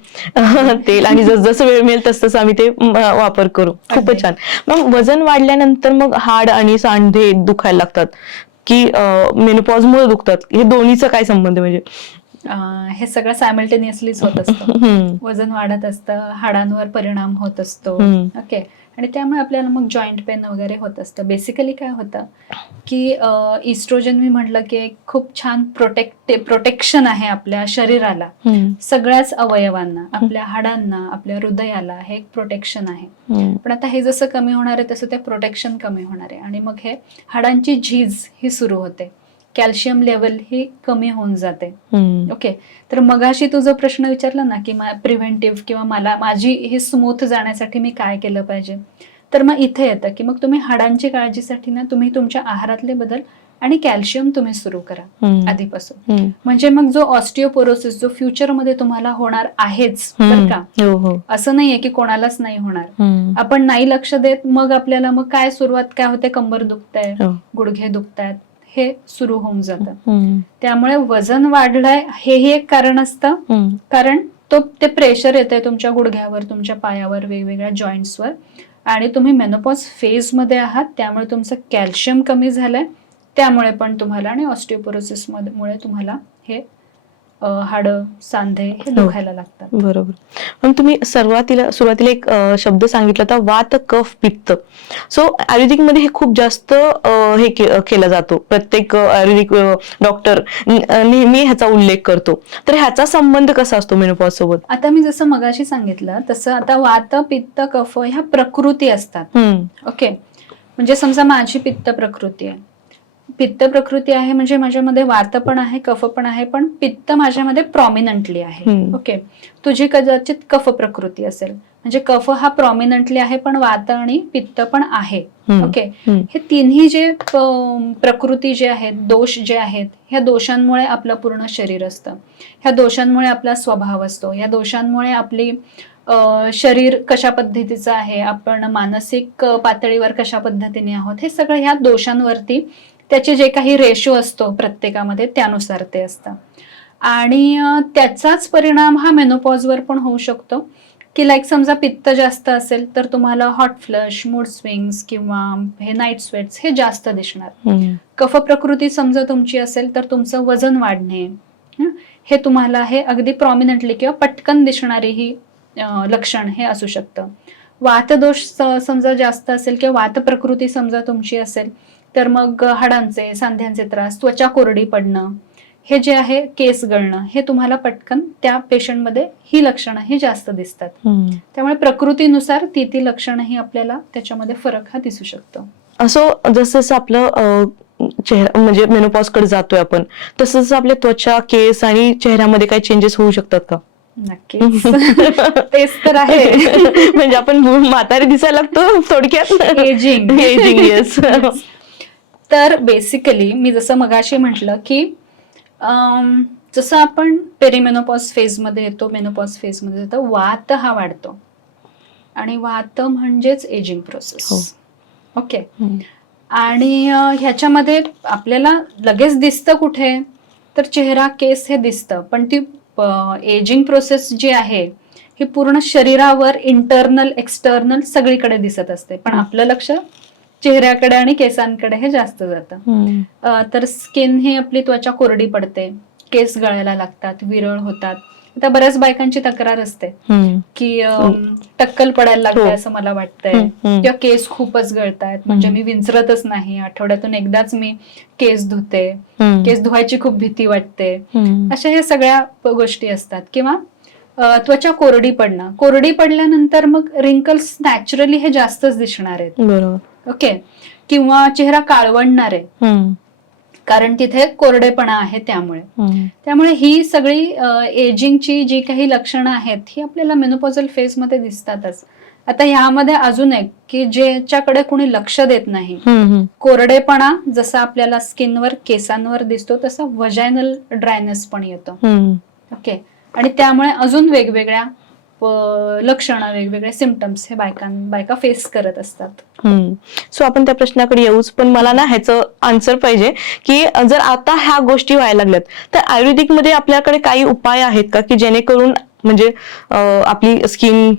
तेल आणि जसं वेळ मिळेल तसं आम्ही ते वापर करू. खूपच छान. मग वजन वाढल्यानंतर मग हाड आणि सांधे दुखायला लागतात की मेनोपॉज मुळे दुखतात, हे दोन्हीचा काय संबंध? म्हणजे हे सगळं सायमल्टेनियसलीच होत असतं. वजन वाढत असतं, हाडांवर परिणाम होत असतो. ओके, आणि त्यामुळे आपल्याला मग जॉईंट पेन वगैरे होत असतं. बेसिकली काय होतं की इस्ट्रोजन, मी म्हटलं की खूप छान प्रोटेक्शन आहे आपल्या शरीराला, सगळ्याच अवयवांना, आपल्या हाडांना, आपल्या हृदयाला, हे एक प्रोटेक्शन आहे. पण आता हे जसं कमी होणार आहे तसं ते प्रोटेक्शन कमी होणार आहे आणि मग हे हाडांची झीज ही सुरू होते, कॅल्शियम लेवल ही कमी होऊन जाते. ओके, तर मगाशी तू जो प्रश्न विचारला ना की प्रिव्हेंटिव्ह किंवा माझी ही स्मूथ जाण्यासाठी मी काय केलं पाहिजे, तर मग इथे येतं की मग तुम्ही हाडांची काळजीसाठी ना तुम्ही तुमच्या आहारातले बदल आणि कॅल्शियम तुम्ही सुरू करा आधीपासून. म्हणजे मग जो ऑस्टिओपोरोसिस जो फ्युचरमध्ये तुम्हाला होणार आहेच बरं का, असं नाहीये की कोणालाच नाही होणार. आपण नाही लक्ष देत, मग आपल्याला मग काय सुरुवात काय होते, कंबर दुखताय, गुडघे दुखतायत, हे सुरू होऊन जातं. त्यामुळे वजन वाढलंय हेही एक कारण असतं, कारण ते प्रेशर येतंय तुमच्या गुडघ्यावर, तुमच्या पायावर, वेगवेगळ्या जॉईंट्सवर, आणि तुम्ही मेनोपॉज फेज मध्ये आहात, त्यामुळे तुमचं कॅल्शियम कमी झालंय, त्यामुळे पण तुम्हाला, आणि ऑस्टिओपोरोसिस मुळे तुम्हाला हे हाडं, सांधे हे दुखायला लागतात. बरोबर. पण तुम्ही सुरुवातीला एक शब्द सांगितला होता, वात, कफ, पित्त. सो आयुर्वेदिक मध्ये हे खूप जास्त केला जातो. प्रत्येक आयुर्वेदिक डॉक्टर नेहमी ह्याचा उल्लेख करतो. तर ह्याचा संबंध कसा असतो मेनोपॉज सोबत? आता मी जसं मगाशी सांगितलं तसं आता वात, पित्त, कफ ह्या प्रकृती असतात. ओके, म्हणजे समजा माझी पित्त प्रकृती आहे. पित्त प्रकृती आहे म्हणजे माझ्यामध्ये वात पण आहे, कफ पण आहे, पण पित्त माझ्यामध्ये प्रॉमिनंटली आहे. ओके, तुझी कदाचित कफ प्रकृती असेल, म्हणजे कफ हा प्रॉमिनंटली आहे, पण वात आणि पित्त पण आहे. ओके, हे तिन्ही जे प्रकृती जे आहेत, दोष जे आहेत, ह्या दोषांमुळे आपलं पूर्ण शरीर असतं. ह्या दोषांमुळे आपला स्वभाव असतो. या दोषांमुळे आपली शरीर कशा पद्धतीचं आहे, आपण मानसिक पातळीवर कशा पद्धतीने आहोत, हे सगळं ह्या दोषांवरती त्याचे जे काही रेशो असतो प्रत्येकामध्ये त्यानुसार ते असतं. आणि त्याचाच परिणाम हा मेनोपॉजवर पण होऊ शकतो, की लाईक समजा पित्त जास्त असेल तर तुम्हाला हॉट फ्लश, मूड स्विंग्स किंवा हे नाईट स्वेट्स हे जास्त दिसणार. कफ प्रकृती समजा तुमची असेल तर तुमचं वजन वाढणे हे तुम्हाला हे अगदी प्रॉमिनंटली किंवा पटकन दिसणारी ही लक्षण हे असू शकतं. वातदोष समजा जास्त असेल किंवा वात प्रकृती समजा तुमची असेल तर मग हाडांचे, सांध्यांचे त्रास, त्वचा कोरडी पडणं, हे जे आहे केस गळणं, हे तुम्हाला पटकन त्या पेशंटमध्ये ही लक्षणं ही जास्त दिसतात. त्यामुळे प्रकृतीनुसार ती लक्षणं ही आपल्याला त्याच्यामध्ये फरक हा दिसू शकतो. असं जसं आपलं चेहरा म्हणजे मेनोपॉज कडे जातोय आपण, तसंच आपल्या त्वचा, केस आणि चेहऱ्यामध्ये काही चेंजेस होऊ शकतात का? नक्कीच. तेच तर आहे. म्हणजे आपण म्हातारी दिसायला लागतो थोडक्यात. एजिंग. येस. तर बेसिकली मी जसं मगाशी म्हटलं की जसं आपण पेरिमेनोपॉज फेजमध्ये येतो, मेनोपॉज फेजमध्ये येतो, वात हा वाढतो आणि वात म्हणजेच एजिंग प्रोसेस. ओके, आणि ह्याच्यामध्ये आपल्याला लगेच दिसतं कुठे तर चेहरा, केस हे दिसतं, पण ती एजिंग प्रोसेस जी आहे ही पूर्ण शरीरावर इंटरनल, एक्सटर्नल सगळीकडे दिसत असते, पण आपलं लक्ष चेहऱ्याकडे आणि केसांकडे हे जास्त जातं. तर स्किन ही आपली त्वचा कोरडी पडते, केस गळायला लागतात, विरळ होतात. आता बऱ्याच बायकांची तक्रार असते की टक्कल पडायला लागते असं मला वाटतंय, किंवा केस खूपच गळतायत, म्हणजे मी विंचरतच नाही, आठवड्यातून एकदाच मी केस धुते, केस धुवायची खूप भीती वाटते, अशा हे सगळ्या गोष्टी असतात. किंवा त्वचा कोरडी पडणं, कोरडी पडल्यानंतर मग रिंकल्स नॅचरली हे जास्तच दिसणार आहेत. बरोबर. ओके, किंवा चेहरा काळवणणार आहे कारण तिथे कोरडेपणा आहे. त्यामुळे ही सगळी एजिंगची जी काही लक्षणं आहेत ही आपल्याला मेनोपॉझल फेज मध्ये दिसतातच. आता ह्यामध्ये अजून एक की ज्याच्याकडे कुणी लक्ष देत नाही, कोरडेपणा जसा आपल्याला स्किनवर, केसांवर दिसतो तसा वजायनल ड्रायनेस पण येतो. ओके, आणि त्यामुळे अजून वेगवेगळ्या लक्षणं, वेगवेगळे सिम्पटम्स हे बायका फेस करत असतात. सो आपण त्या प्रश्नाकडे येऊच, पण मला ना ह्याचं आन्सर पाहिजे की जर आता ह्या गोष्टी व्हायला लागल्यात तर आयुर्वेदिक मध्ये आपल्याकडे काही उपाय आहेत का की जेणेकरून म्हणजे आपली स्किन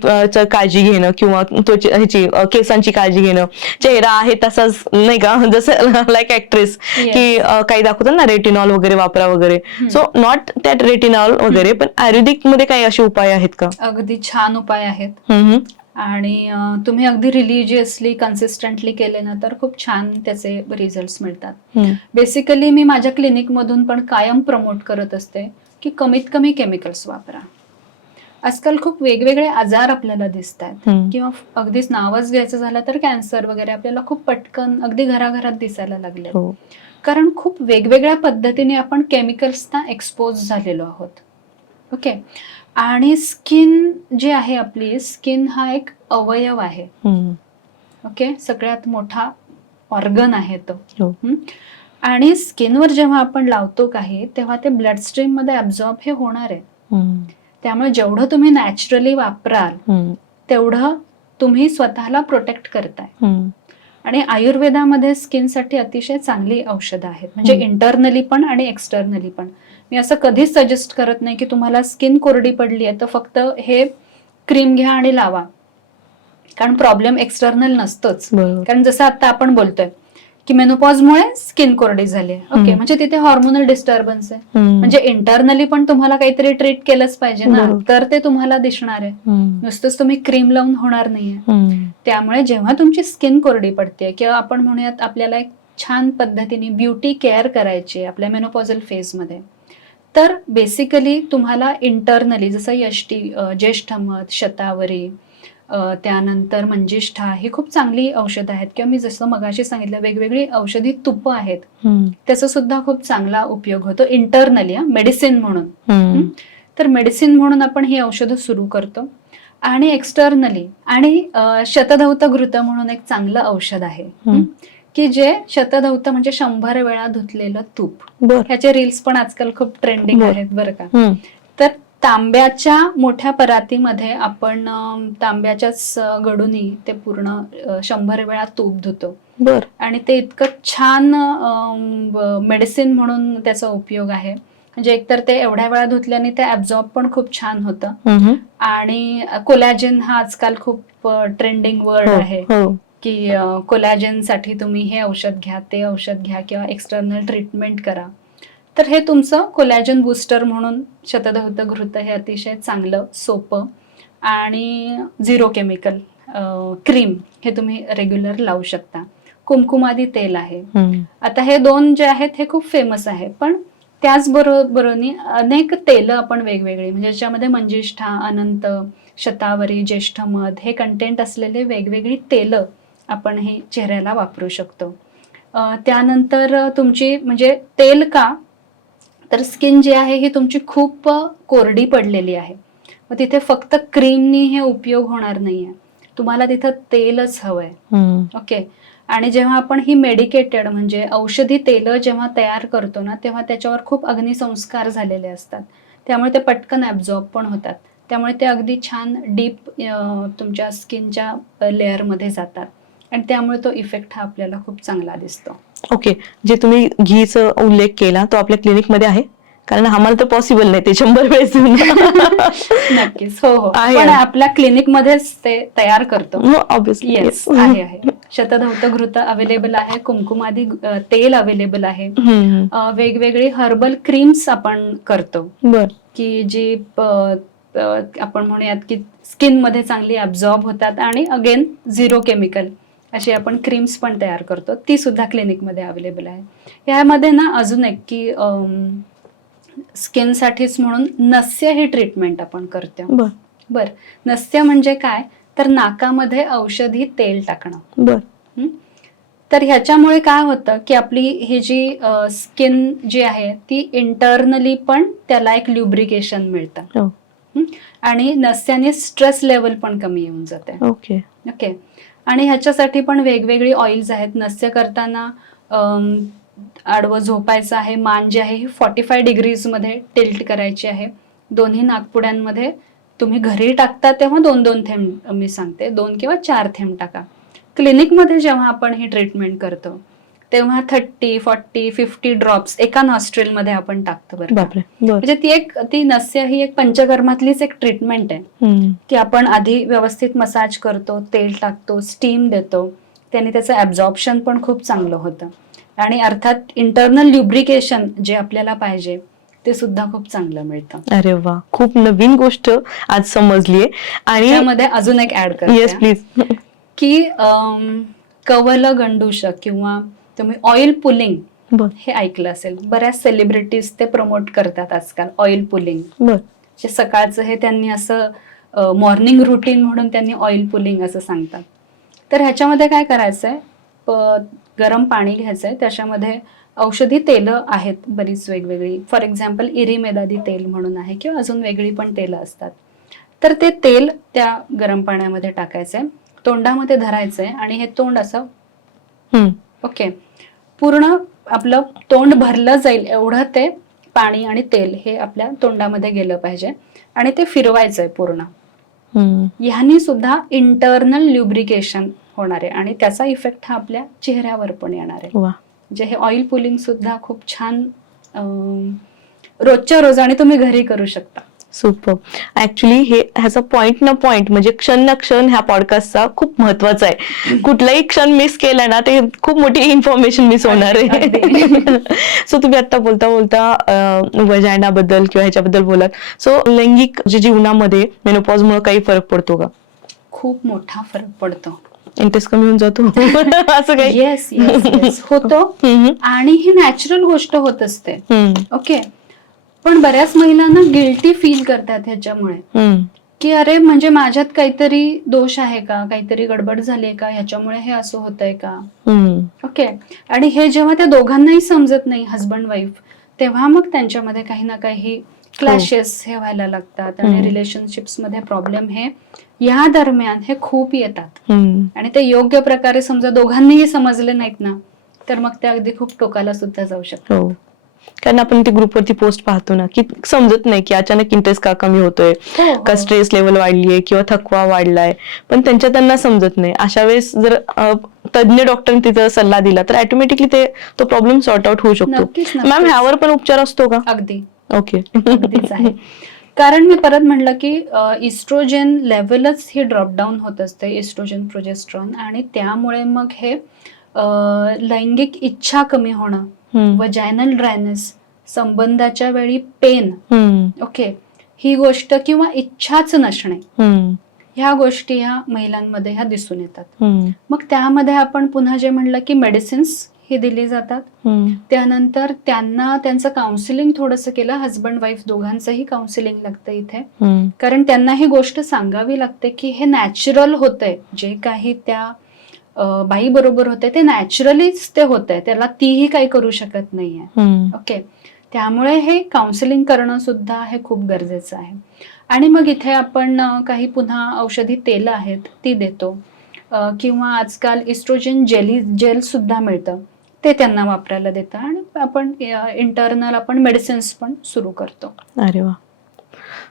काळजी घेणं किंवा ह्याची केसांची काळजी घेणं, चेहरा आहे तसाच नाही का, जसं लाईक ऍक्ट्रेस की काही दाखवतात ना रेटिनॉल वगैरे वापरा वगैरे, सो नॉट दॅट रेटिनॉल वगैरे, पण आयुर्वेदिक मध्ये काही असे उपाय आहेत का? अगदी छान उपाय आहेत आणि तुम्ही अगदी रिलिजियसली, कन्सिस्टंटली केले ना तर खूप छान त्याचे रिझल्ट मिळतात. बेसिकली मी माझ्या क्लिनिक मधून पण कायम प्रमोट करत असते की कमीत कमी केमिकल्स वापरा. आजकाल खूप वेगवेगळे आजार आपल्याला दिसत आहेत, किंवा अगदीच नावच घ्यायचं झालं तर कॅन्सर वगैरे आपल्याला खूप पटकन अगदी घराघरात दिसायला लागले, कारण खूप वेगवेगळ्या पद्धतीने आपण केमिकल्सना एक्सपोज झालेलो आहोत. ओके, आणि स्किन जी आहे आपली, स्किन हा एक अवयव आहे. ओके, सगळ्यात मोठा ऑर्गन आहे तो. आणि स्किनवर जेव्हा आपण लावतो काही, तेव्हा ते ब्लड स्ट्रीम मध्ये ऍब्झॉर्ब हे होणार आहे. त्यामुळे जेवढं तुम्ही नॅचरली वापराल तेवढं तुम्ही स्वतःला प्रोटेक्ट करताय. आणि आयुर्वेदामध्ये स्किनसाठी अतिशय चांगली औषधं आहेत, म्हणजे इंटरनली पण आणि एक्सटर्नली पण. मी असं कधीच सजेस्ट करत नाही की तुम्हाला स्किन कोरडी पडली आहे तर फक्त हे क्रीम घ्या आणि लावा, कारण प्रॉब्लेम एक्सटर्नल नसतोच. कारण जसं आता आपण बोलतोय की मेनोपॉजमुळे स्किन कोरडी झाली. ओके, म्हणजे तिथे हॉर्मोनल डिस्टर्बन्स आहे. म्हणजे इंटरनली पण तुम्हाला काहीतरी ट्रीट केलंच पाहिजे ना, बरोबर. तर ते तुम्हाला दिसणार आहे. नुसतंच तुम्ही क्रीम लावून होणार नाहीये. त्यामुळे जेव्हा तुमची स्किन कोरडी पडते किंवा आपण म्हणूयात आपल्याला एक छान पद्धतीने ब्युटी केअर करायची आहे आपल्या मेनोपॉझल फेजमध्ये, तर बेसिकली तुम्हाला इंटरनली जसं यष्टी, ज्येष्ठमध, शतावरी, त्यानंतर मंजिष्ठा ही खूप चांगली औषधं आहेत. किंवा मी जसं मगाशी सांगितलं वेगवेगळी औषधी तुप आहेत, त्याचा सुद्धा खूप चांगला उपयोग होतो इंटरनली, मेडिसिन म्हणून. तर मेडिसिन म्हणून आपण ही औषधं सुरू करतो. आणि एक्सटर्नली आणि शतधौत घृत म्हणून एक चांगलं औषध आहे की जे शतधौत म्हणजे 100 वेळा धुतलेलं तूप. ह्याचे रील्स पण आजकाल खूप ट्रेंडिंग आहेत बरं का. तर तांब्याच्या मोठ्या परातीमध्ये आपण तांब्याच्याच गडूनी ते पूर्ण 100 वेळा तूप धुतो. आणि ते इतकं छान मेडिसिन म्हणून त्याचा उपयोग आहे. म्हणजे एकतर ते एवढ्या वेळा धुतल्याने ते ऍब्झॉर्ब पण खूप छान होतं. आणि कोलॅजेन हा आजकाल खूप ट्रेंडिंग वर्ड आहे की कोलॅजेन साठी तुम्ही हे औषध घ्या, ते औषध घ्या किंवा एक्सटर्नल ट्रीटमेंट करा. तर हे तुमचं कोलॅजन बूस्टर म्हणून शतधौत घृत हे अतिशय चांगलं, सोपं आणि 0 केमिकल क्रीम हे तुम्ही रेग्युलर लावू शकता. कुमकुमादी तेल आहे. आता हे 2 जे आहेत हे खूप फेमस आहे, पण त्याचबरोबरीने अनेक तेल आपण वेगवेगळी म्हणजे ज्याच्यामध्ये मंजिष्ठा, अनंत, शतावरी, ज्येष्ठमध हे कंटेंट असलेले वेगवेगळी तेल आपण हे चेहऱ्याला वापरू शकतो. त्यानंतर तुमची म्हणजे तेल का, तर स्किन जी आहे ही तुमची खूप कोरडी पडलेली आहे. मग तिथे फक्त क्रीमनी हे उपयोग होणार नाहीये, तुम्हाला तिथं तेलच हवंय. ओके. आणि जेव्हा आपण ही मेडिकेटेड म्हणजे औषधी तेल जेव्हा तयार करतो ना, तेव्हा त्याच्यावर खूप अग्निसंस्कार झालेले असतात. त्यामुळे ते पटकन ऍब्झॉर्ब पण होतात. त्यामुळे ते अगदी छान डीप तुमच्या स्किनच्या लेअरमध्ये जातात आणि त्यामुळे तो इफेक्ट हा आपल्याला खूप चांगला दिसतो. ओके, जे तुम्ही घीचा उल्लेख केला तो आपल्या क्लिनिक मध्ये आहे? कारण आम्हाला तर पॉसिबल नाही ते 100 वेळेस. नक्कीच, हो हो, पण आपल्या क्लिनिक मध्येच ते तयार करतो. येस, आहे. शतधौत घृत अवेलेबल आहे, कुमकुमादी तेल अवेलेबल आहे, वेगवेगळी हर्बल क्रीम्स आपण करतो की जी आपण म्हणूयात की स्किन मध्ये चांगली ऍब्झॉर्ब होतात आणि अगेन 0 केमिकल अशी आपण क्रीम्स पण तयार करतो, ती सुद्धा क्लिनिक मध्ये अवेलेबल आहे. यामध्ये ना अजून एक की स्किन साठीच म्हणून नस्य ही ट्रीटमेंट आपण करतो. नस्य म्हणजे काय, तर नाकामध्ये औषधी तेल टाकणं. तर ह्याच्यामुळे काय होतं की आपली ही जी स्किन जी आहे ती इंटरनली पण त्याला एक ल्युब्रिकेशन मिळतं आणि नस्याने स्ट्रेस लेवल पण कमी येऊन जाते. ओके. आणि ह्याच्यासाठी पण वेगवेगळी ऑइल्स आहेत. नस्य करताना आडवं झोपायचं आहे, मान जी आहे ही 45 डिग्रीज मध्ये टिल्ट करायची आहे. दोन्ही नाकपुड्यांमध्ये तुम्ही घरी टाकता तेव्हा 2-2 थेंब मी सांगते, 2 किंवा 4 थेंब टाका. क्लिनिकमध्ये जेव्हा आपण ही ट्रीटमेंट करतो तेव्हा 30, 40, 50 ड्रॉप्स एका नॉस्ट्रेलमध्ये आपण टाकतो. म्हणजे ती नस्य ही एक पंचकर्मातलीच एक ट्रीटमेंट आहे की आपण आधी व्यवस्थित मसाज करतो, तेल टाकतो, स्टीम देतो, त्याने त्याचं ऍब्झॉर्प्शन पण खूप चांगलं होतं आणि अर्थात इंटरनल ल्युब्रिकेशन जे आपल्याला पाहिजे ते सुद्धा खूप चांगलं मिळतं. अरे वा, खूप नवीन गोष्ट आज समजलीये. आणि त्यामध्ये अजून एक ऍड करते. Yes please. की कवल गंडूश किंवा तुम्ही ऑइल पुलिंग हे ऐकलं असेल, बऱ्याच सेलिब्रिटीज ते प्रमोट करतात आजकाल ऑइल पुलिंग. जे सकाळचं हे त्यांनी असं मॉर्निंग रुटीन म्हणून त्यांनी ऑइल पुलिंग असं सांगतात. तर ह्याच्यामध्ये काय करायचंय, गरम पाणी घ्यायचंय, त्याच्यामध्ये औषधी तेल आहेत बरीच वेगवेगळी. फॉर एक्झाम्पल इरिमेदादी तेल म्हणून आहे किंवा अजून वेगळी पण तेलं असतात. तर ते तेल त्या गरम पाण्यामध्ये टाकायचंय, तोंडामध्ये धरायचंय आणि हे तोंड असं ओके पूर्ण आपलं तोंड भरलं जाईल एवढं ते पाणी आणि तेल हे आपल्या तोंडामध्ये गेलं पाहिजे आणि ते फिरवायचंय पूर्ण. ह्यानी सुद्धा इंटरनल ल्युब्रिकेशन होणार आहे आणि त्याचा इफेक्ट हा आपल्या चेहऱ्यावर पण येणार आहे. म्हणजे हे ऑइल पुलिंग सुद्धा खूप छान रोजच्या रोज आणि तुम्ही घरी करू शकता. सुपर. ऍक्च्युली ह्याचा पॉइंट ना पॉइंट म्हणजे क्षण ना क्षण ह्या पॉडकास्टचा खूप महत्वाचा आहे. कुठलाही क्षण मिस केला ना ते खूप मोठी इन्फॉर्मेशन मिस होणार आहे. सो तुम्ही आता बोलता बोलता वजायना बद्दल किंवा ह्याच्याबद्दल बोलात. सो लैंगिक जीवनामध्ये मेनोपॉजमुळे काही फरक पडतो का? खूप मोठा फरक पडतो. इंटरेस्ट कमी होऊन जातो असं काही? येस येस येस होतो. आणि ही नॅचरल गोष्ट होत असते. ओके. पण बऱ्याच महिलांना गिल्टी फील करतात ह्याच्यामुळे, की अरे म्हणजे माझ्यात काहीतरी दोष आहे का, काहीतरी गडबड झाली आहे का, ह्याच्यामुळे हे असं होतंय का. ओके. आणि हे जेव्हा त्या दोघांनाही समजत नाही, हजबंड वाईफ, तेव्हा मग त्यांच्यामध्ये काही ना काही क्लॅशेस हे व्हायला लागतात आणि रिलेशनशिप्स मध्ये प्रॉब्लेम हे या दरम्यान हे खूप येतात. आणि ते योग्य प्रकारे समजा दोघांनीही समजले नाहीत ना, तर मग ते अगदी खूप टोकाला सुद्धा जाऊ शकतात. कारण आपण ते ग्रुपवरती पोस्ट पाहतो ना, की समजत नाही की अचानक इंटरेस्ट का कमी होतोय, का स्ट्रेस लेवल वाढलीये किंवा थकवा वाढलाय, पण त्यांना समजत नाही. अशा वेळेस जर तज्ञ डॉक्टरने तिचा सल्ला दिला तर ऑटोमॅटिकली तो प्रॉब्लेम सॉर्ट आउट होऊ शकतो. मॅम ह्यावर पण उपचार असतो का? अगदी. ओके. अगदीच आहे. कारण मी परत म्हटलं की इस्ट्रोजेन लेवलच ही ड्रॉपडाऊन होत असते, इस्ट्रोजेन प्रोजेस्ट्रॉन, आणि त्यामुळे मग हे लैंगिक इच्छा कमी होणं, वजायनल ड्रायनेस, संबंधाच्या वेळी पेन, ओके, ही गोष्ट किंवा इच्छाच नसणे, ह्या गोष्टी ह्या महिलांमध्ये ह्या दिसून येतात. मग त्यामध्ये आपण पुन्हा जे म्हणलं की मेडिसिन्स ही दिली जातात. त्यानंतर त्यांना त्यांचं काउन्सिलिंग थोडंसं केलं. हजबंड वाईफ दोघांचंही काउन्सिलिंग लागतं इथे, कारण त्यांना ही गोष्ट सांगावी लागते की हे नॅचरल होतंय, जे काही त्या बाई बरोबर होते ते नॅचरलीच ते होतंय, त्याला तीही काही करू शकत नाहीये. ओके. त्यामुळे हे काउन्सिलिंग करणं सुद्धा हे खूप गरजेचं आहे. आणि मग इथे आपण काही पुन्हा औषधी तेल आहेत ती देतो, किंवा आजकाल इस्ट्रोजेन जेल सुद्धा मिळतं, ते त्यांना वापरायला देतं, आणि आपण इंटरनल आपण मेडिसिन्स पण सुरू करतो. अरे वा.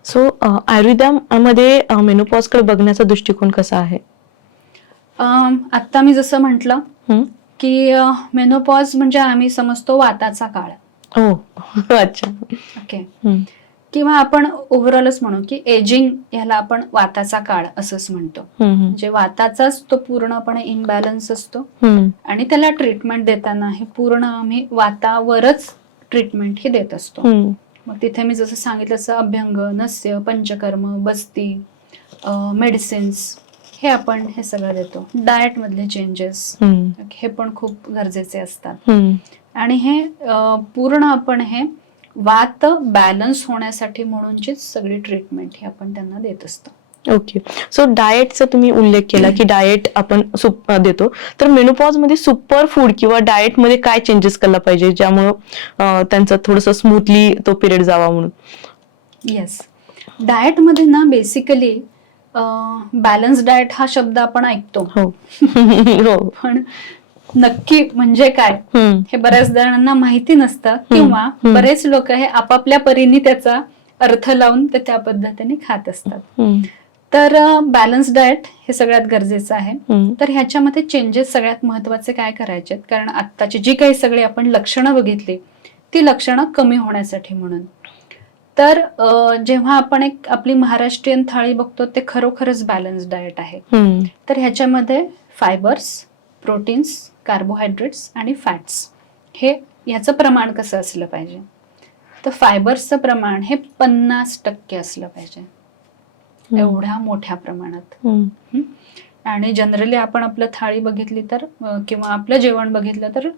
सो आयुर्वेदामध्ये मेनोपॉज कडे बघण्याचा दृष्टिकोन कसा आहे? आता मी जसं म्हटलं की मेनोपॉज म्हणजे आम्ही समजतो वाताचा काळ. अच्छा. ओके. किंवा आपण ओव्हरऑलच म्हणू की एजिंग याला आपण वाताचा काळ असंच म्हणतो. म्हणजे वाताचाच तो पूर्णपणे इम्बॅलन्स असतो, आणि त्याला ट्रीटमेंट देताना हे पूर्ण आम्ही वातावरच ट्रीटमेंट ही देत असतो. मग तिथे मी जसं सांगितलं तसं अभ्यंग, नस्य, पंचकर्म, बस्ती, मेडिसिन्स, हे आपण हे सगळं देतो. डाएट मधले चेंजेस हे पण खूप गरजेचे असतात. आणि हे पूर्ण आपण हे वात बॅलन्स होण्यासाठी म्हणूनची सगळी ट्रीटमेंट ही आपण त्यांना देत असतो. ओके. सो डाएटचा तुम्ही उल्लेख केला की डाएट आपण देतो, तर मेनोपॉज मध्ये सुपर फूड किंवा डाएट मध्ये काय चेंजेस केला पाहिजे ज्यामुळे त्यांचा थोडस स्मूथली तो पिरियड जावा म्हणून? येस. डाएट मध्ये ना बेसिकली बॅलन्स डाएट हा शब्द आपण ऐकतो, पण नक्की म्हणजे काय हे बऱ्याच जणांना माहिती नसतं, किंवा बरेच लोक हे आपापल्या परीने त्याचा अर्थ लावून ते त्या पद्धतीने खात असतात. तर बॅलन्स डाएट हे सगळ्यात गरजेचं आहे. तर ह्याच्यामध्ये चेंजेस सगळ्यात महत्वाचे काय करायचे, कारण आत्ताची जी काही सगळी आपण लक्षणं बघितली ती लक्षणं कमी होण्यासाठी म्हणून. तर जेव्हा आपण एक आपली महाराष्ट्रीयन थाळी बघतो ते खरोखरच बॅलन्स डाएट आहे. तर ह्याच्यामध्ये फायबर्स, प्रोटीन्स, कार्बोहायड्रेट्स आणि फॅट्स हे याचं प्रमाण कसं असलं पाहिजे, तर फायबर्सचं प्रमाण हे 50% असलं पाहिजे, एवढ्या मोठ्या प्रमाणात. आणि जनरली आपण आपलं थाळी बघितली तर किंवा आपलं जेवण बघितलं तर